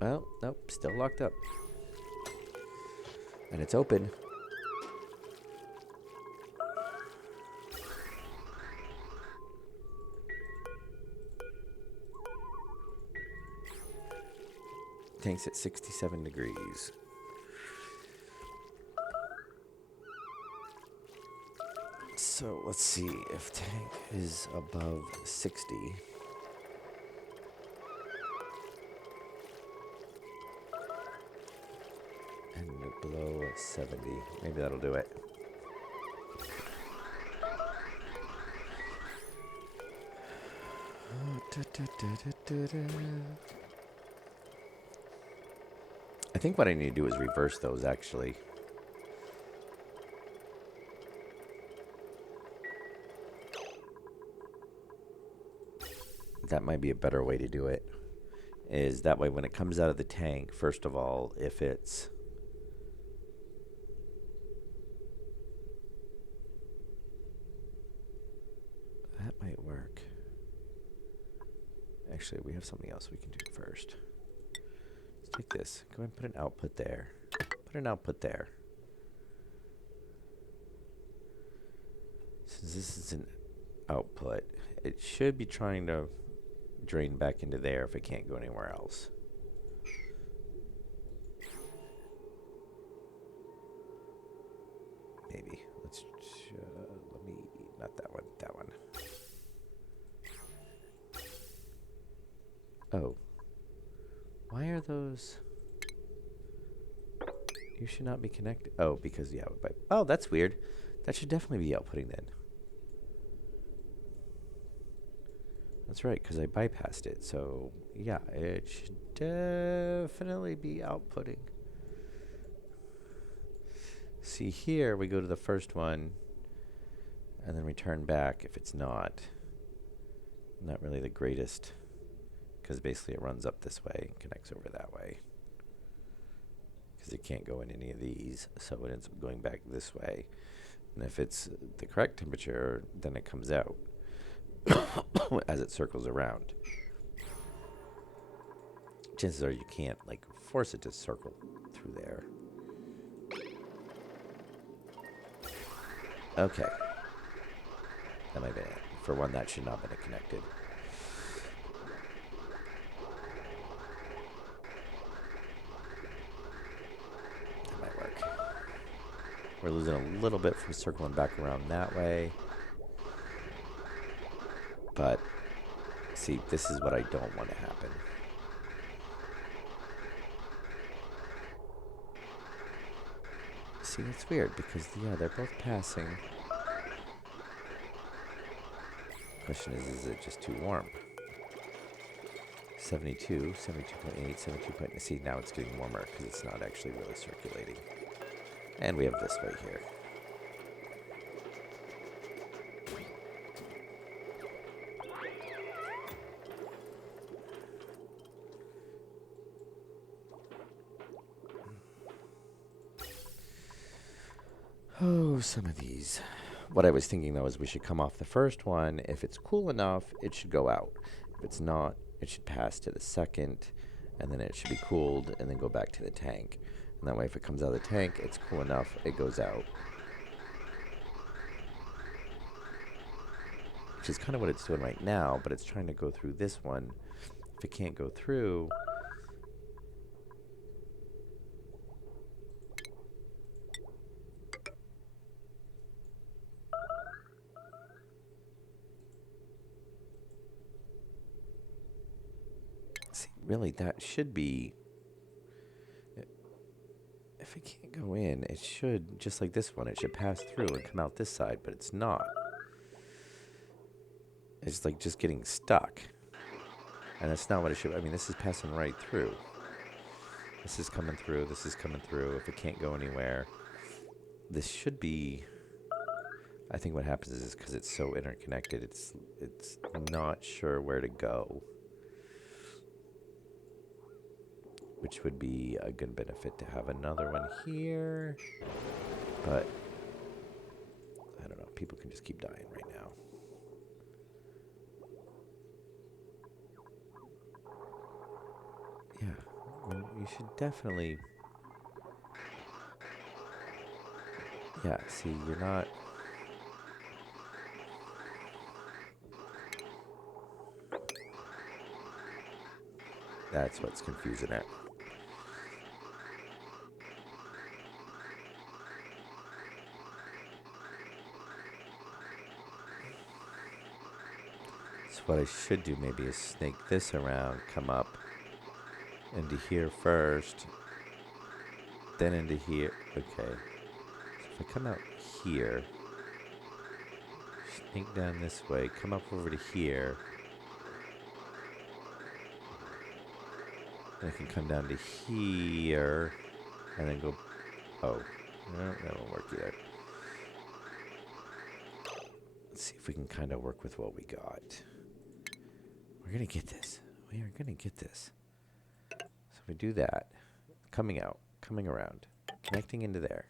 Well, nope, still locked up. And it's open. Tank's at 67 degrees. So let's see if tank is above 60. And below 70. Maybe that'll do it. I think what I need to do is reverse those, actually. That might be a better way to do it. Is that way when it comes out of the tank, first of all, if it's... That might work. Actually, we have something else we can do first. Let's take this. Go ahead and put an output there. Put an output there. Since this is an output, it should be trying to drain back into there if it can't go anywhere else. Maybe. Let's let me... Not that one. That one. Oh. Why are those... You should not be connected. Oh, because, yeah. Oh, that's weird. That should definitely be outputting then. That's right, because I bypassed it. So, yeah, it should definitely be outputting. See, here we go to the first one and then return back if it's not. Not really the greatest, because basically it runs up this way and connects over that way. Because it can't go in any of these, so it ends up going back this way. And if it's the correct temperature, then it comes out as it circles around. Chances are you can't like force it to circle through there. Okay. That might be it. For one, that should not have been connected. That might work. We're losing a little bit from circling back around that way. But, see, this is what I don't want to happen. See, it's weird because, yeah, they're both passing. Question is it just too warm? 72, 72.8, 72. See, now it's getting warmer because it's not actually really circulating. And we have this right here. Oh, some of these. What I was thinking, though, is we should come off the first one. If it's cool enough, it should go out. If it's not, it should pass to the second, and then it should be cooled, and then go back to the tank. And that way, if it comes out of the tank, it's cool enough, it goes out. Which is kind of what it's doing right now, but it's trying to go through this one. If it can't go through... See, really, that should be... If it can't go in, it should, just like this one, it should pass through and come out this side, but it's not. It's like just getting stuck. And that's not what it should. I mean, this is passing right through. This is coming through. This is coming through. If it can't go anywhere, this should be... I think what happens is because it's so interconnected, it's not sure where to go. Which would be a good benefit to have another one here. But, I don't know. People can just keep dying right now. Yeah. Well, you should definitely... Yeah, see, you're not... That's what's confusing it. So what I should do maybe is snake this around, come up into here first, then into here. Okay. So if I come out here, snake down this way, come up over to here, and I can come down to here, and then go... Oh, no, that won't work either. Let's see if we can kind of work with what we got. We're going to get this. We are going to get this. So if we do that, coming out, coming around, connecting into there.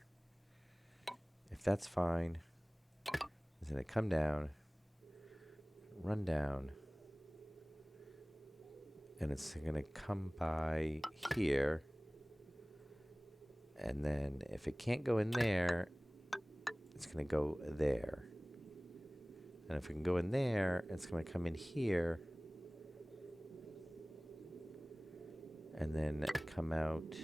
If that's fine, it's going to come down, run down, and it's going to come by here. And then if it can't go in there, it's going to go there. And if we can go in there, it's going to come in here. And then come out.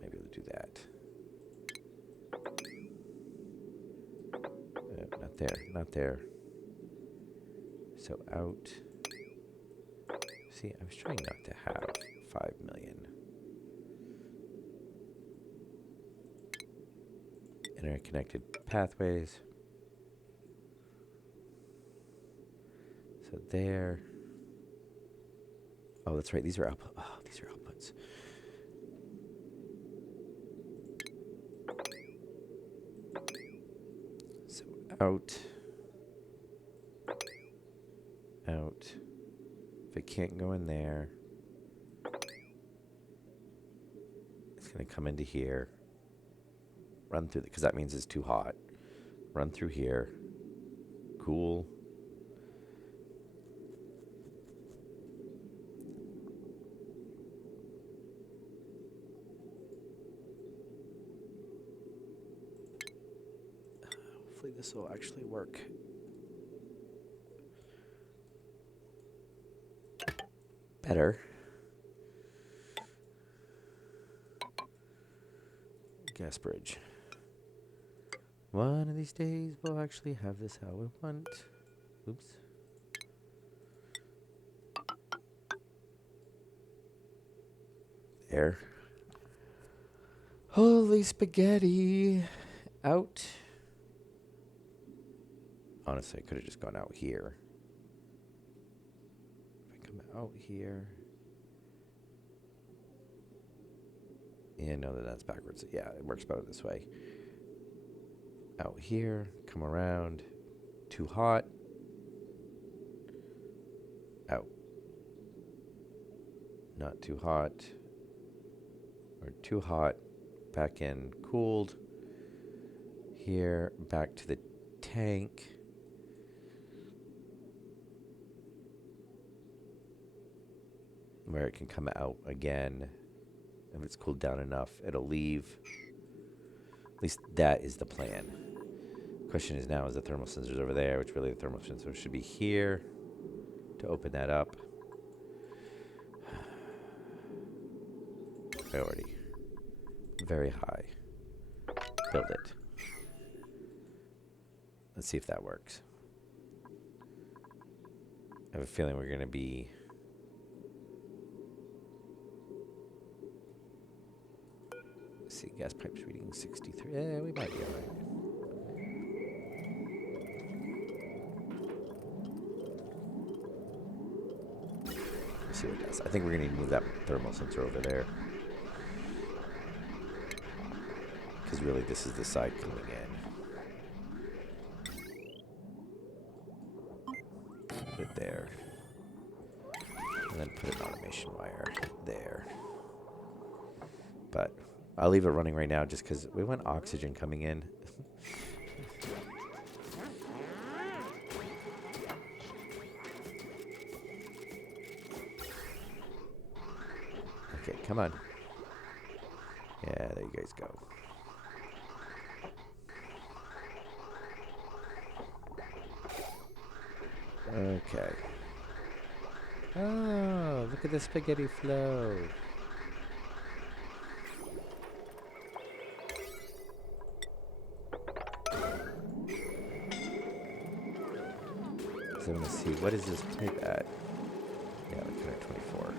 Maybe we'll do that. Not there, not there. So out. See, I was trying not to have 5 million. Interconnected pathways. So there. Oh, that's right. These are output. Oh, these are outputs. So out. Out. If it can't go in there, it's going to come into here. Run through, because that means it's too hot. Run through here. Cool. Hopefully this will actually work. Better. Gas bridge. One of these days we'll actually have this how we want. Oops. There. Holy spaghetti. Out. Honestly, I could have just gone out here. If I come out here. Yeah, no, that's backwards. Yeah, it works better this way. Out here, come around. Too hot. Out. Not too hot. Or too hot. Back in, cooled. Here, back to the tank. Where it can come out again. If it's cooled down enough, it'll leave. At least that is the plan. Question is now, is the thermal sensors over there, which really the thermal sensor should be here to open that up. Priority. Very high. Build it. Let's see if that works. I have a feeling we're going to be... Let's see, gas pipes reading 63. Yeah, we might be all right. Let's see what it does. I think we're going to need to move that thermal sensor over there. Because really, this is the side coming in. Put it there. And then put an automation wire there. But I'll leave it running right now just because we want oxygen coming in. Okay, come on. Yeah, there you guys go. Okay. Oh, look at the spaghetti flow. So I'm going to see, what is this pipe at? Yeah, like 124.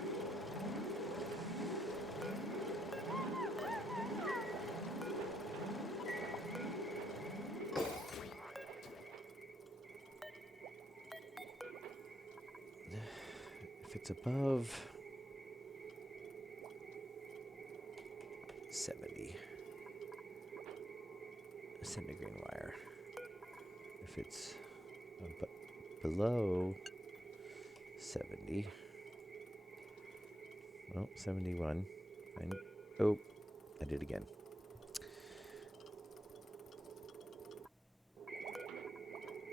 If it's above 70, send a green wire. If it's below 70, oh, 71. Oh, I did it again.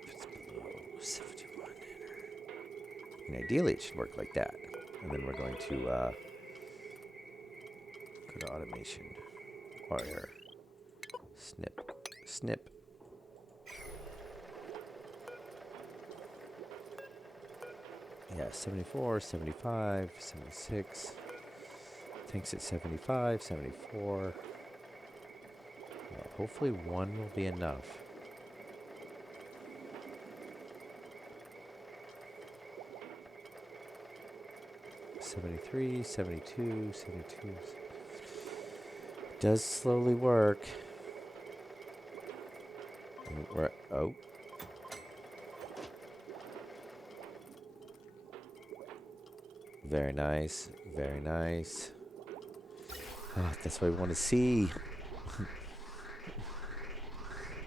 If it's below 71, and ideally it should work like that. And then we're going to go to automation, wire, snip, snip. Yeah, 74, 75, 76. Tanks at 75, 74. Well, hopefully one will be enough. $73, $72, $72. Does slowly work. And we're, oh. Very nice. Very nice. Oh, that's what we want to see.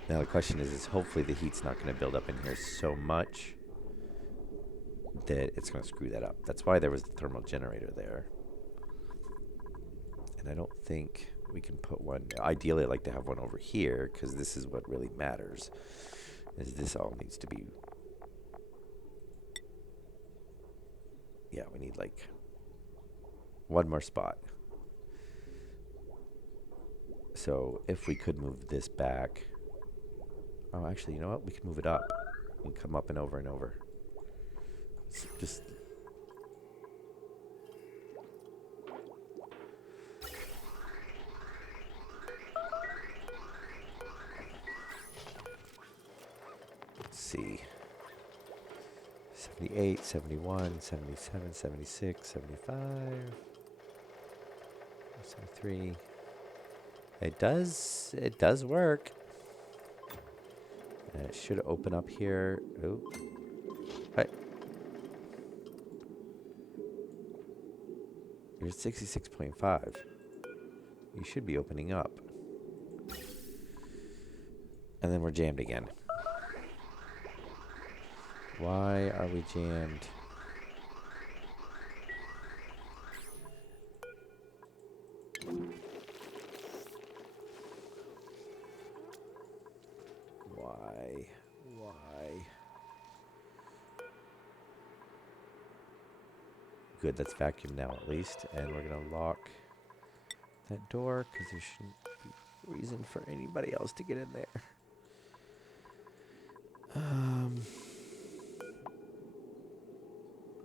Now the question is hopefully the heat's not going to build up in here so much that it's going to screw that up. That's why there was the thermal generator there. And I don't think we can put one. Ideally, I'd like to have one over here because this is what really matters. Is this all needs to be... Yeah, we need like one more spot. So if we could move this back... Oh, actually, you know what? We can move it up. And come up and over and over. It's just... Let's see. 78, 71, 77, 76, 75, 73. It does work. And it should open up here. Oh. Hi. You're at 66.5. You should be opening up. And then we're jammed again. Why are we jammed? Why? Good, that's vacuum now at least. And we're going to lock that door because there shouldn't be reason for anybody else to get in there.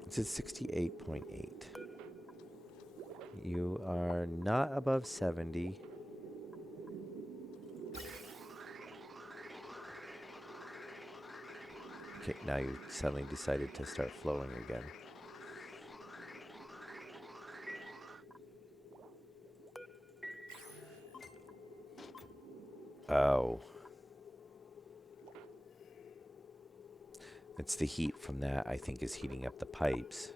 It's at 68.8. You are not above 70. Okay, now you suddenly decided to start flowing again. Oh. It's the heat from that, I think, is heating up the pipes.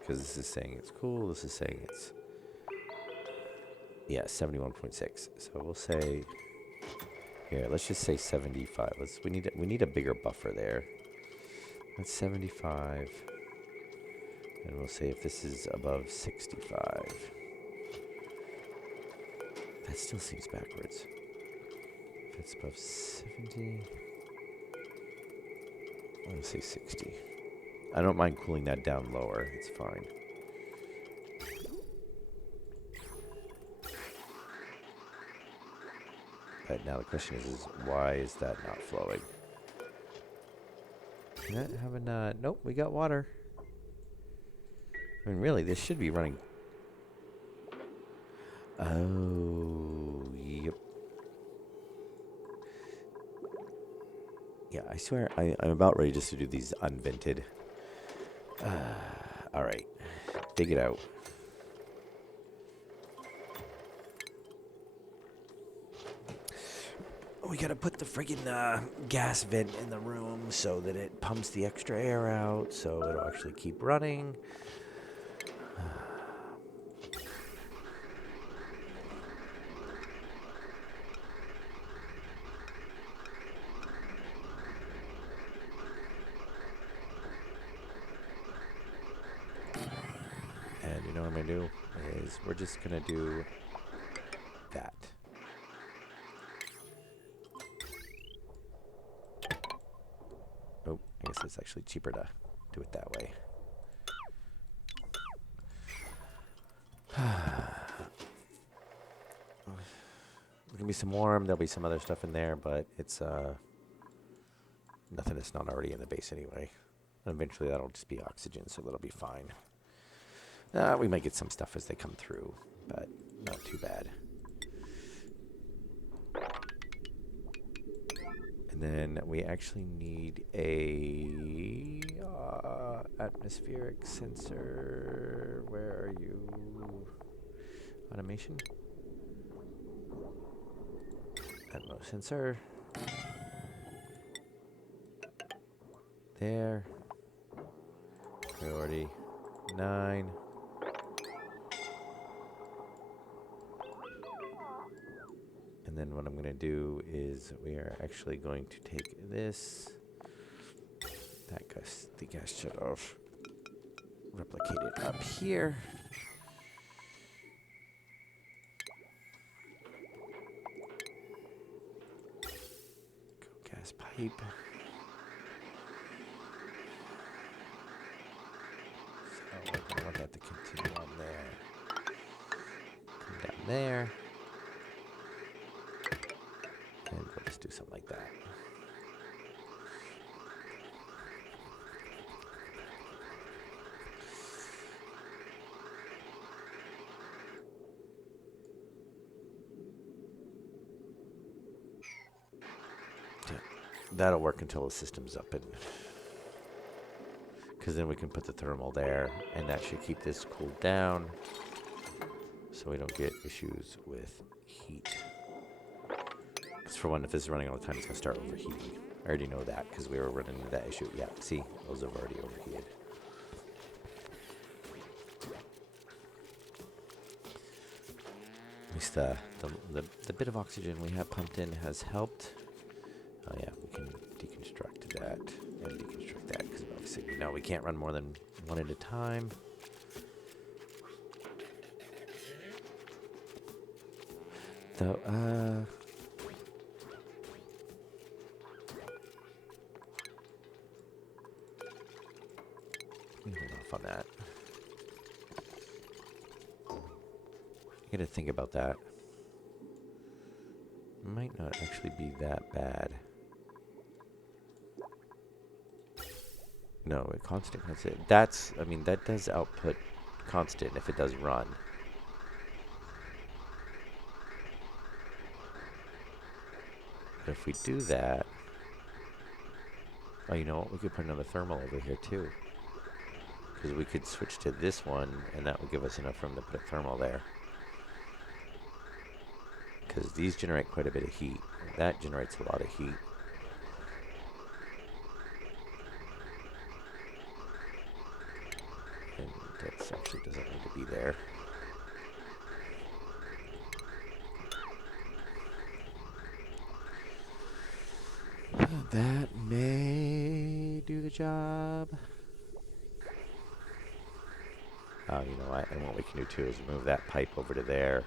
Because this is saying it's cool, this is saying it's... Yeah, 71.6. So we'll say... Here, let's just say 75. We need a bigger buffer there. That's 75. And we'll say if this is above 65. That still seems backwards. If it's above 70, I'm going to say 60. I don't mind cooling that down lower. It's fine. But now the question is why is that not flowing? Can that have a... nope, we got water. I mean, really, this should be running... Oh, yep. Yeah, I swear, I'm about ready just to do these unvented. Alright. Dig it out. We gotta put the friggin' gas vent in the room so that it pumps the extra air out, so it'll actually keep running. And you know what I'm gonna do is we're just gonna do that. Oh, I guess it's actually cheaper to do it that way. There's gonna be some warm, there'll be some other stuff in there, but it's nothing that's not already in the base anyway. And eventually that'll just be oxygen, so that'll be fine. We might get some stuff as they come through, but not too bad. And then we actually need a atmospheric sensor. Where are you? Automation? Atmo sensor. There. Priority 9. And then what I'm going to do is we are actually going to take this. That gas, the gas shut off. Replicate it up here. Go gas pipe. So we're going to want that to continue on there. Come down there. And we'll just do something like that. Yeah, that'll work until the system's up, and because then we can put the thermal there, and that should keep this cooled down so we don't get issues with heat. Because for one, if this is running all the time, it's going to start overheating. I already know that because we were running into that issue. Yeah, see, those have already overheated. At least the bit of oxygen we have pumped in has helped. Oh yeah, we can deconstruct that and deconstruct that because obviously we know we can't run more than one at a time. So, let me hold off on that. I gotta think about that. Might not actually be that bad. No, a constant. That's, I mean, that does output constant if it does run. But if we do that, oh, you know what? We could put another thermal over here too. Because we could switch to this one, and that would give us enough room to put a thermal there. Because these generate quite a bit of heat. That generates a lot of heat. And that actually doesn't need to be there. That may do the job. Oh, you know what? And what we can do too is move that pipe over to there.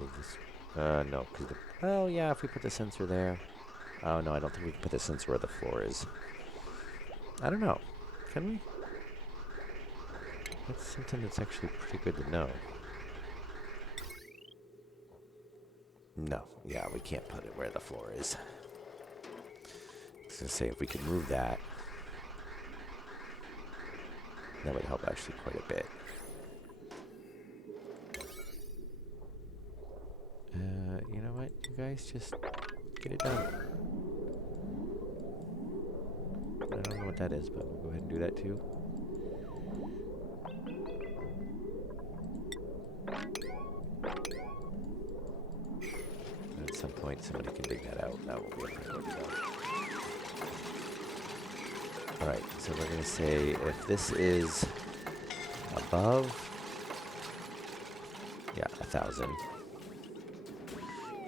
Move this. No, because the. Oh, yeah, if we put the sensor there. Oh, no, I don't think we can put the sensor where the floor is. I don't know. Can we? That's something that's actually pretty good to know. No, yeah, we can't put it where the floor is. I was going to say, if we could move that, that would help actually quite a bit. You know what? You guys just get it done. I don't know what that is, but we'll go ahead and do that too. At some point, somebody can dig that out. That will be a priority though. Alright, so we're going to say if this is above, yeah, 1,000,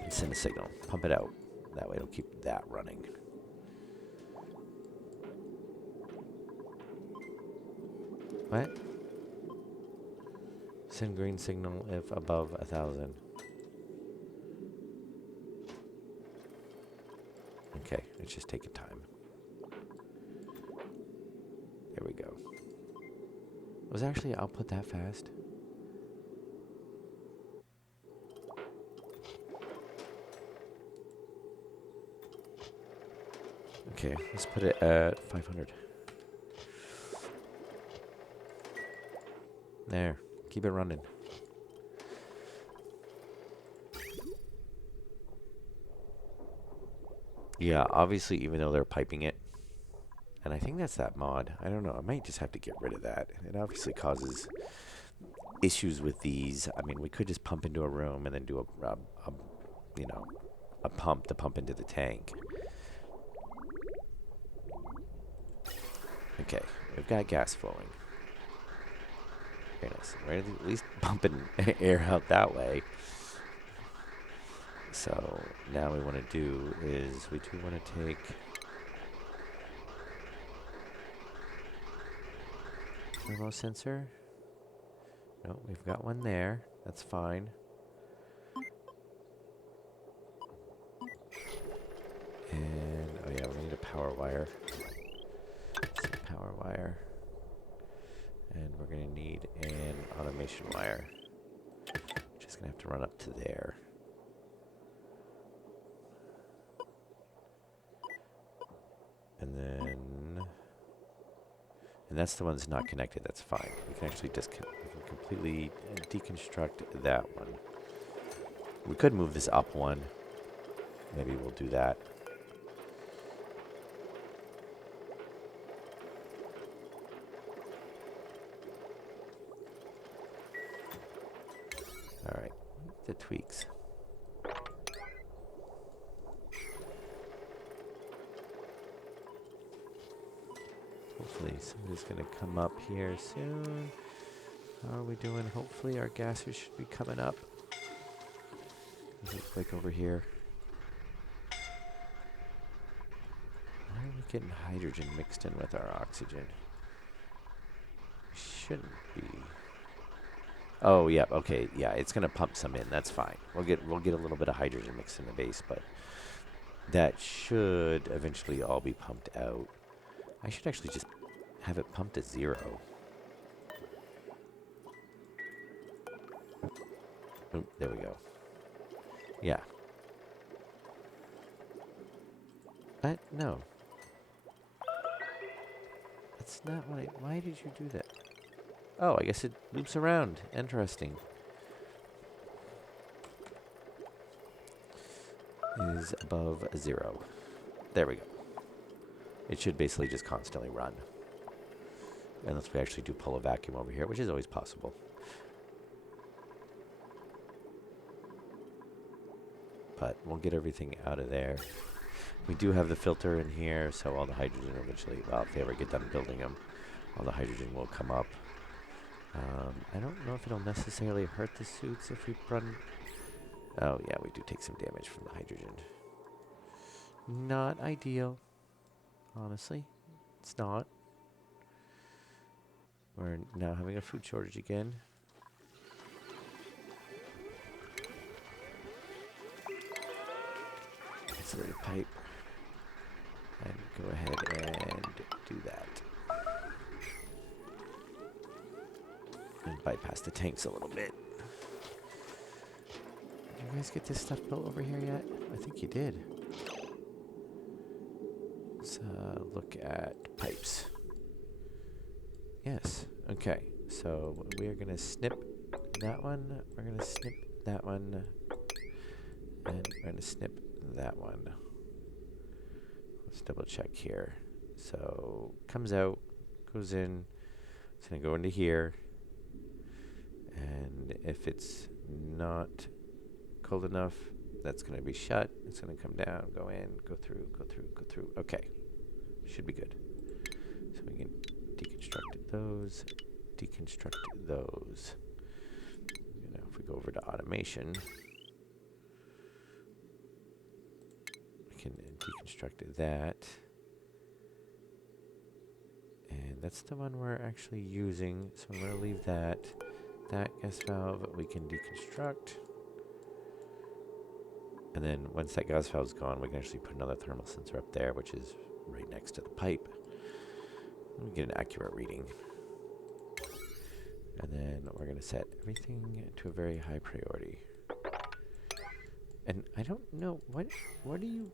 and send a signal. Pump it out. That way it'll keep that running. What? Send green signal if above 1,000. Okay, it's just taking time. There we go. Was actually output that fast? Okay, let's put it at 500. There. Keep it running. Yeah, obviously, even though they're piping it, and I think that's that mod. I don't know. I might just have to get rid of that. It obviously causes issues with these. I mean, we could just pump into a room and then do a you know, a pump to pump into the tank. Okay, we've got gas flowing. Very nice. We're at least pumping air out that way. So now we want to do is we do want to take thermo sensor. No, we've got one there. That's fine. And oh yeah, we need a power wire. Some power wire. And we're going to need an automation wire. Just going to have to run up to there. And then... And that's the one that's not connected. That's fine. We can actually we can completely deconstruct that one. We could move this up one. Maybe we'll do that. All right. The tweaks. Hopefully somebody's going to come up here soon. How are we doing? Hopefully our gases should be coming up. Does it like over here? Why are we getting hydrogen mixed in with our oxygen? Shouldn't be. Oh, yeah. Okay. Yeah, it's going to pump some in. That's fine. We'll get a little bit of hydrogen mixed in the base, but that should eventually all be pumped out. I should actually just have it pumped to 0. Oh, there we go. Yeah. No. That's not what why did you do that? Oh, I guess it loops around. Interesting. Is above 0. There we go. It should basically just constantly run. Unless we actually do pull a vacuum over here, which is always possible. But we'll get everything out of there. We do have the filter in here, so all the hydrogen eventually, well, if they ever get done building them, all the hydrogen will come up. I don't know if it'll necessarily hurt the suits if we run... Oh, yeah, we do take some damage from the hydrogen. Not ideal. Honestly, it's not. We're now having a food shortage again. Insulated pipe. And go ahead and do that. And bypass the tanks a little bit. Did you guys get this stuff built over here yet? I think you did. Let's look at pipes. Yes. Okay. So we are going to snip that one. We're going to snip that one. And we're going to snip that one. Let's double check here. So comes out, goes in. It's going to go into here. And if it's not cold enough, that's going to be shut. It's going to come down, go in, go through, go through, go through. Okay. Should be good. So we can deconstruct those, deconstruct those. You know, if we go over to automation, we can deconstruct that. And that's the one we're actually using. So I'm going to leave that. That gas valve we can deconstruct. And then once that gas valve is gone, we can actually put another thermal sensor up there, which is right next to the pipe. We get an accurate reading. And then we're going to set everything to a very high priority. And I don't know, what do you...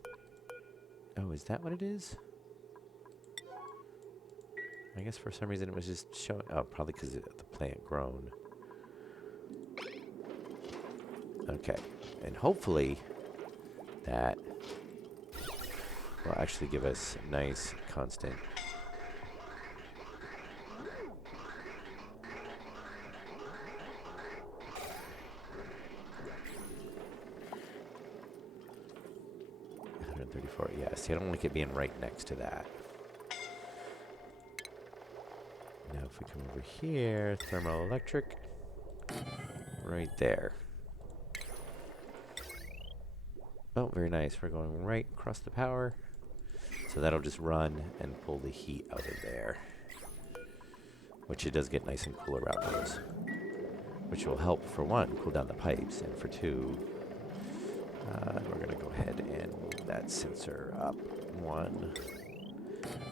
Oh, is that what it is? I guess for some reason it was just showing... Oh, probably because of the plant grown. Okay. And hopefully that will actually give us nice, constant... 34. Yeah, see, I don't like it being right next to that. Now, if we come over here, thermoelectric, right there. Oh, very nice. We're going right across the power. So that'll just run and pull the heat out of there. Which it does get nice and cool around those. Which will help, for one, cool down the pipes. And for two, we're going to go ahead and move that sensor up one.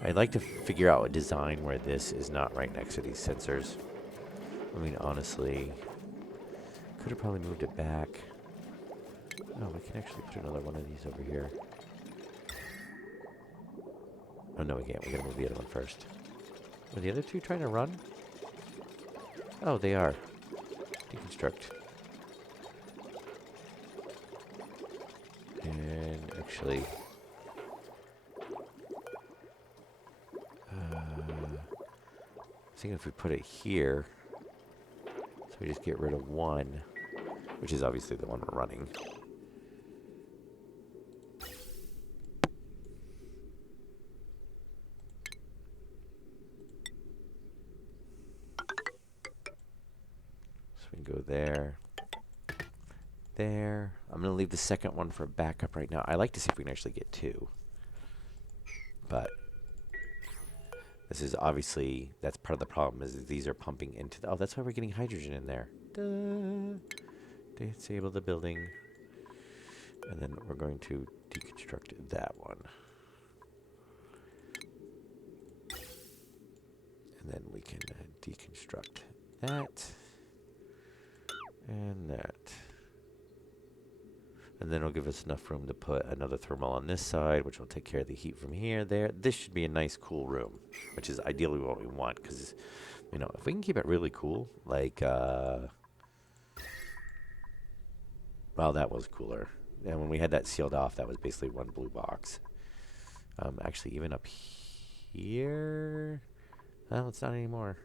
I'd like to figure out a design where this is not right next to these sensors. I mean, honestly, could have probably moved it back. Oh, we can actually put another one of these over here. Oh, no, we can't. We gotta move the other one first. Are the other two trying to run? Oh, they are. Deconstruct. And actually... I think if we put it here, so we just get rid of one, which is obviously the one we're running. So we can go there, there. I'm going to leave the second one for backup right now. I like to see if we can actually get two. But this is obviously, that's part of the problem, is these are pumping into the, oh, that's why we're getting hydrogen in there. Duh. Disable the building. And then we're going to deconstruct that one. And then we can deconstruct that. And that. And then it'll give us enough room to put another thermal on this side, which will take care of the heat from here, there. This should be a nice, cool room, which is ideally what we want. Because, you know, if we can keep it really cool, like, well, that was cooler. And when we had that sealed off, that was basically one blue box. Actually, even up here, well, it's not anymore.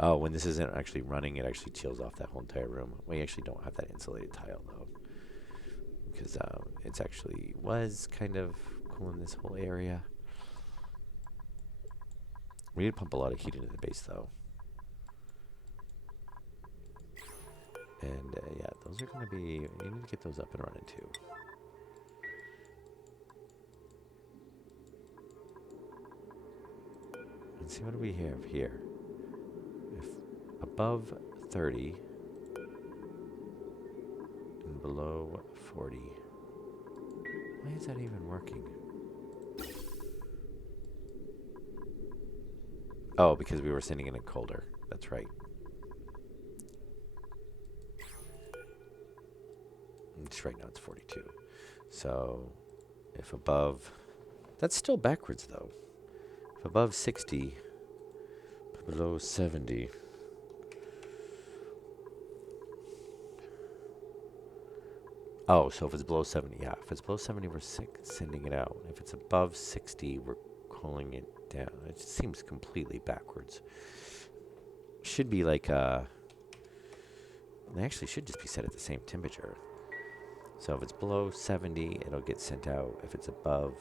Oh, when this isn't actually running, it actually chills off that whole entire room. We actually don't have that insulated tile, though. Because it's actually was kind of cool in this whole area. We need to pump a lot of heat into the base, though. And, yeah, those are going to be... You need to get those up and running, too. Let's see, what do we have here? If above 30 and below 40. Why is that even working? Oh, because we were sending it in colder. That's right. It's right now it's 42. So if above, that's still backwards though. If above 60, below 70. Oh, so if it's below 70, yeah. If it's below 70, we're sending it out. If it's above 60, we're cooling it down. It seems completely backwards. Should be like, they actually should just be set at the same temperature. So if it's below 70, it'll get sent out. If it's above,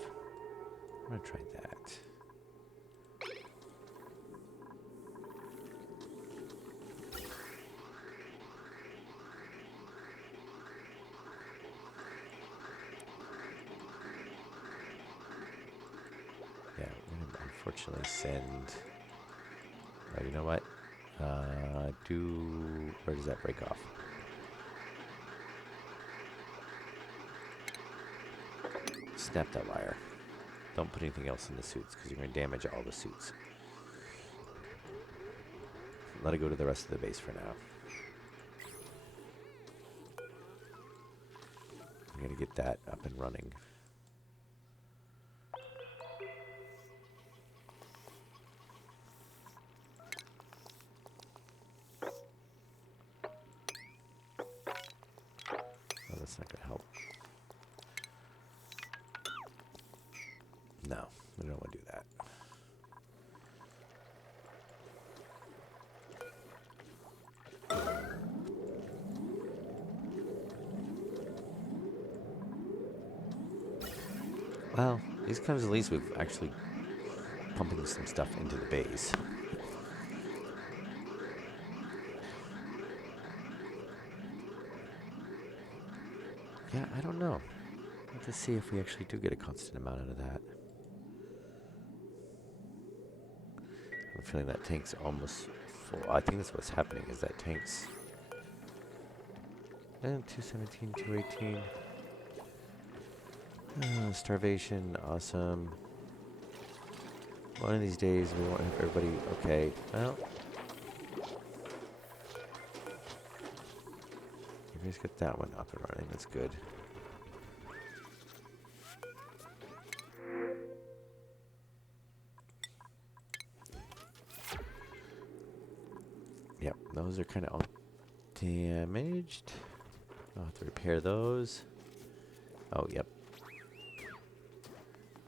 I'm going to try that. Yeah, we're going to unfortunately send... Oh, you know what? Where does that break off? Snap that wire. Don't put anything else in the suits because you're going to damage all the suits. Let it go to the rest of the base for now. I'm going to get that up and running. Oh, that's not going to help. No, we don't want to do that. Well, these times at least we've actually pumping some stuff into the base. Yeah, I don't know. Let's see if we actually do get a constant amount out of that. I'm feeling that tank's almost full. I think that's what's happening, is that tank's... 217, 218. Starvation, awesome. One of these days we won't have everybody... Okay, well... You guys get that one up and running, that's good. Yep, those are kind of all damaged. I'll have to repair those. Oh, yep.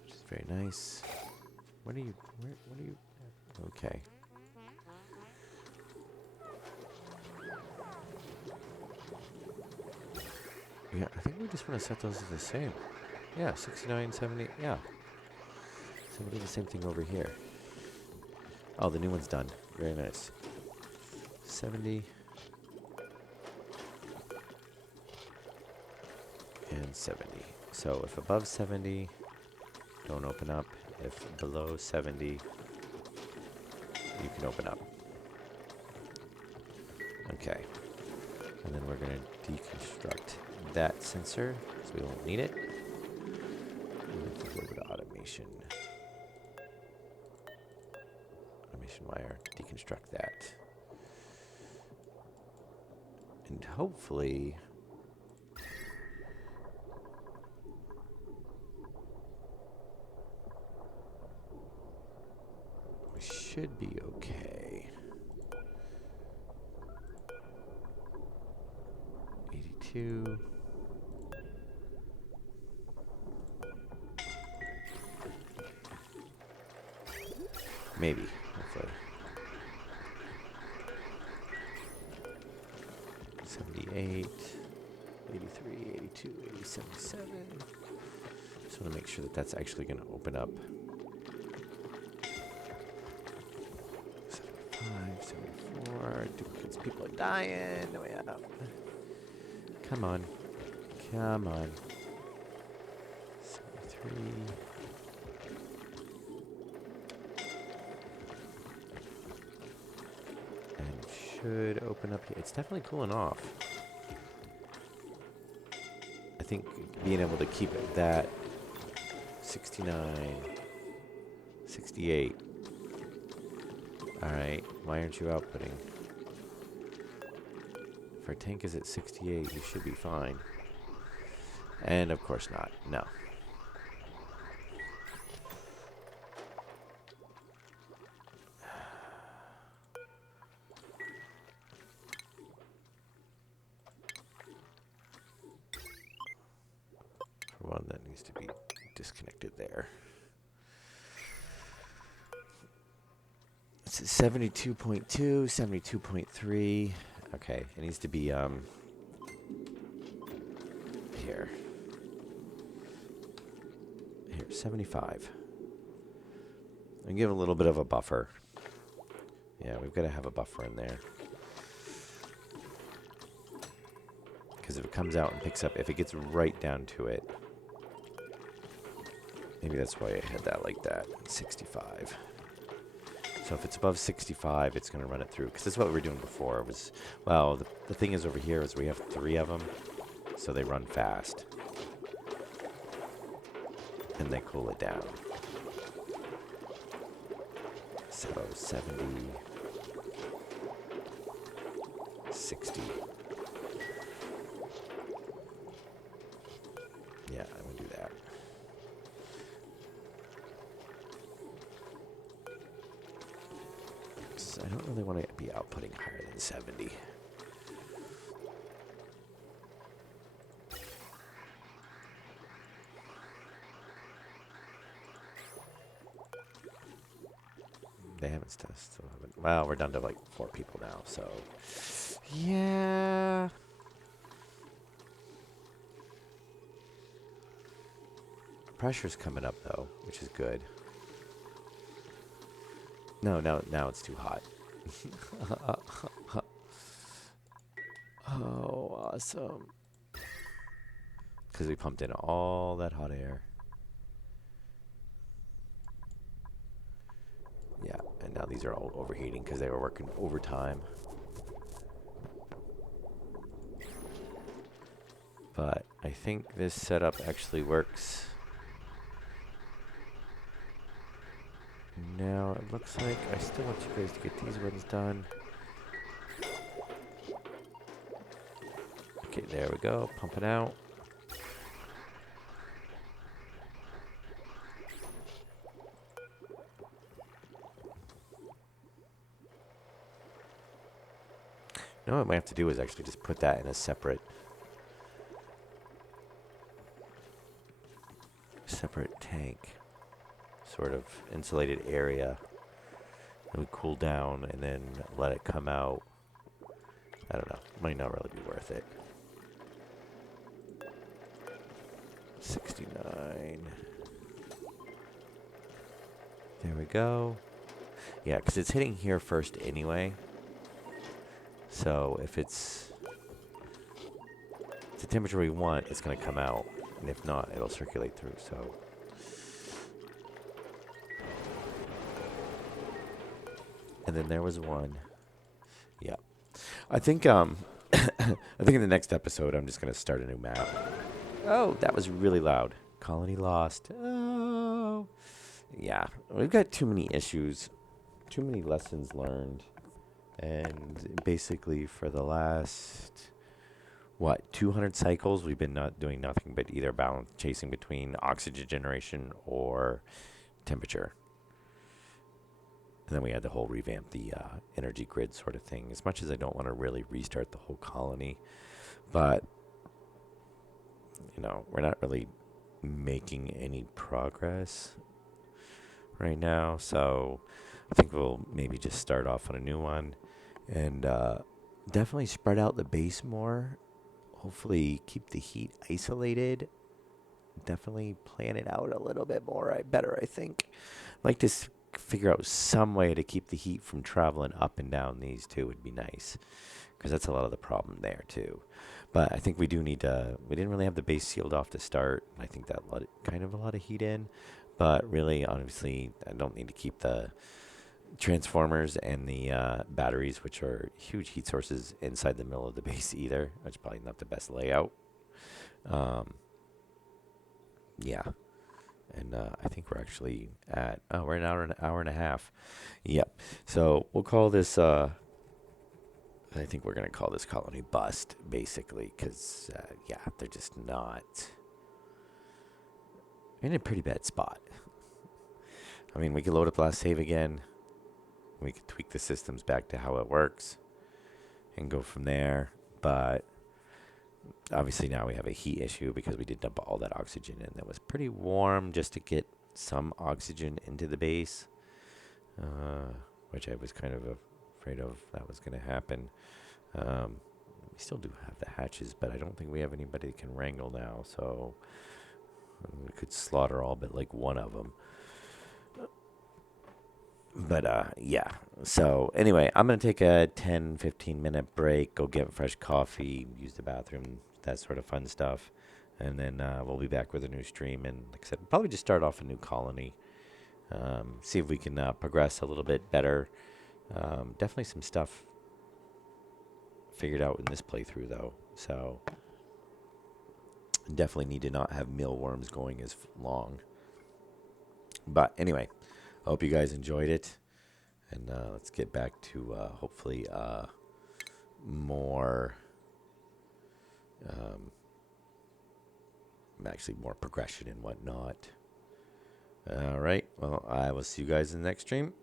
Which is very nice. What are you... what are you... Okay. Yeah, I think we just want to set those as the same. Yeah, 69, 70, yeah. So we'll do the same thing over here. Oh, the new one's done. Very nice. 70. And 70. So if above 70, don't open up. If below 70, you can open up. Okay. And then we're going to deconstruct that sensor, so we won't need it. And then go over to automation. Automation wire, deconstruct that. And hopefully... we should be okay. 82. Maybe, hopefully. 78, 83, 82, 77. Just want to make sure that that's actually going to open up. 75, 74. Duplicates, people are dying. No way out. Come on. Come on. 73. Should open up here. It's definitely cooling off. I think being able to keep it that 69, 68. Alright, why aren't you outputting? If our tank is at 68, you should be fine. And of course not. No. One that needs to be disconnected there. It's 72.2, 72.3. Okay, it needs to be here. Here, 75. And give a little bit of a buffer. Yeah, we've got to have a buffer in there. Because if it comes out and picks up, if it gets right down to it, maybe that's why I had that like that. 65. So if it's above 65, it's going to run it through. Because that's what we were doing before. Was, well, the thing is over here is we have 3 of them. So they run fast. And they cool it down. So 70. 60. Yeah, I'm going to do that. I don't really want to be outputting higher than 70. They haven't still haven't. Well, we're down to like 4 people now, so yeah. pressure's coming up though, which is good. No, now it's too hot. Oh, awesome. Because we pumped in all that hot air. Yeah, and now these are all overheating because they were working overtime. But I think this setup actually works. Now it looks like I still want you guys to get these ones done. Okay, there we go. Pump it out. Now what I might have to do is actually just put that in a separate tank, sort of insulated area. It would cool down and then let it come out. I don't know. Might not really be worth it. 69. There we go. Yeah, because it's hitting here first anyway. So if it's the temperature we want, it's going to come out. And if not, it'll circulate through. So and then there was one. Yeah. I think I think in the next episode I'm just going to start a new map. Oh, that was really loud. Colony lost. Oh. Yeah, we've got too many issues, too many lessons learned. And basically for the last 200 cycles, we've been not doing nothing but either chasing between oxygen generation or temperature. And then we had to whole revamp the energy grid sort of thing. As much as I don't want to really restart the whole colony, but we're not really making any progress right now. So I think we'll maybe just start off on a new one and definitely spread out the base more. Hopefully keep the heat isolated. Definitely plan it out a little bit more. I think. I'd like to figure out some way to keep the heat from traveling up and down these two would be nice, because that's a lot of the problem there too. But I think we do need to. We didn't really have the base sealed off to start. I think that let kind of a lot of heat in. But really, obviously, I don't need to keep the transformers and the batteries, which are huge heat sources, inside the middle of the base either. That's probably not the best layout. Yeah. And I think we're actually at, we're an hour and a half. Yep. So we'll call this, I think we're going to call this colony bust, basically, because, yeah, they're just not in a pretty bad spot. I mean, we can load up last save again. We can tweak the systems back to how it works and go from there. But obviously now we have a heat issue because we did dump all that oxygen in. That was pretty warm just to get some oxygen into the base, which I was kind of afraid of that was going to happen. We still do have the hatches, but I don't think we have anybody that can wrangle now. So we could slaughter all but like one of them. But, yeah. So, anyway, I'm going to take a 10, 15-minute break, go get fresh coffee, use the bathroom, that sort of fun stuff. And then we'll be back with a new stream. And, like I said, probably just start off a new colony. See if we can progress a little bit better. Definitely some stuff figured out in this playthrough, though. So, definitely need to not have mealworms going as long. But, anyway. I hope you guys enjoyed it, and let's get back to hopefully more, actually more progression and whatnot. All right, well, I will see you guys in the next stream.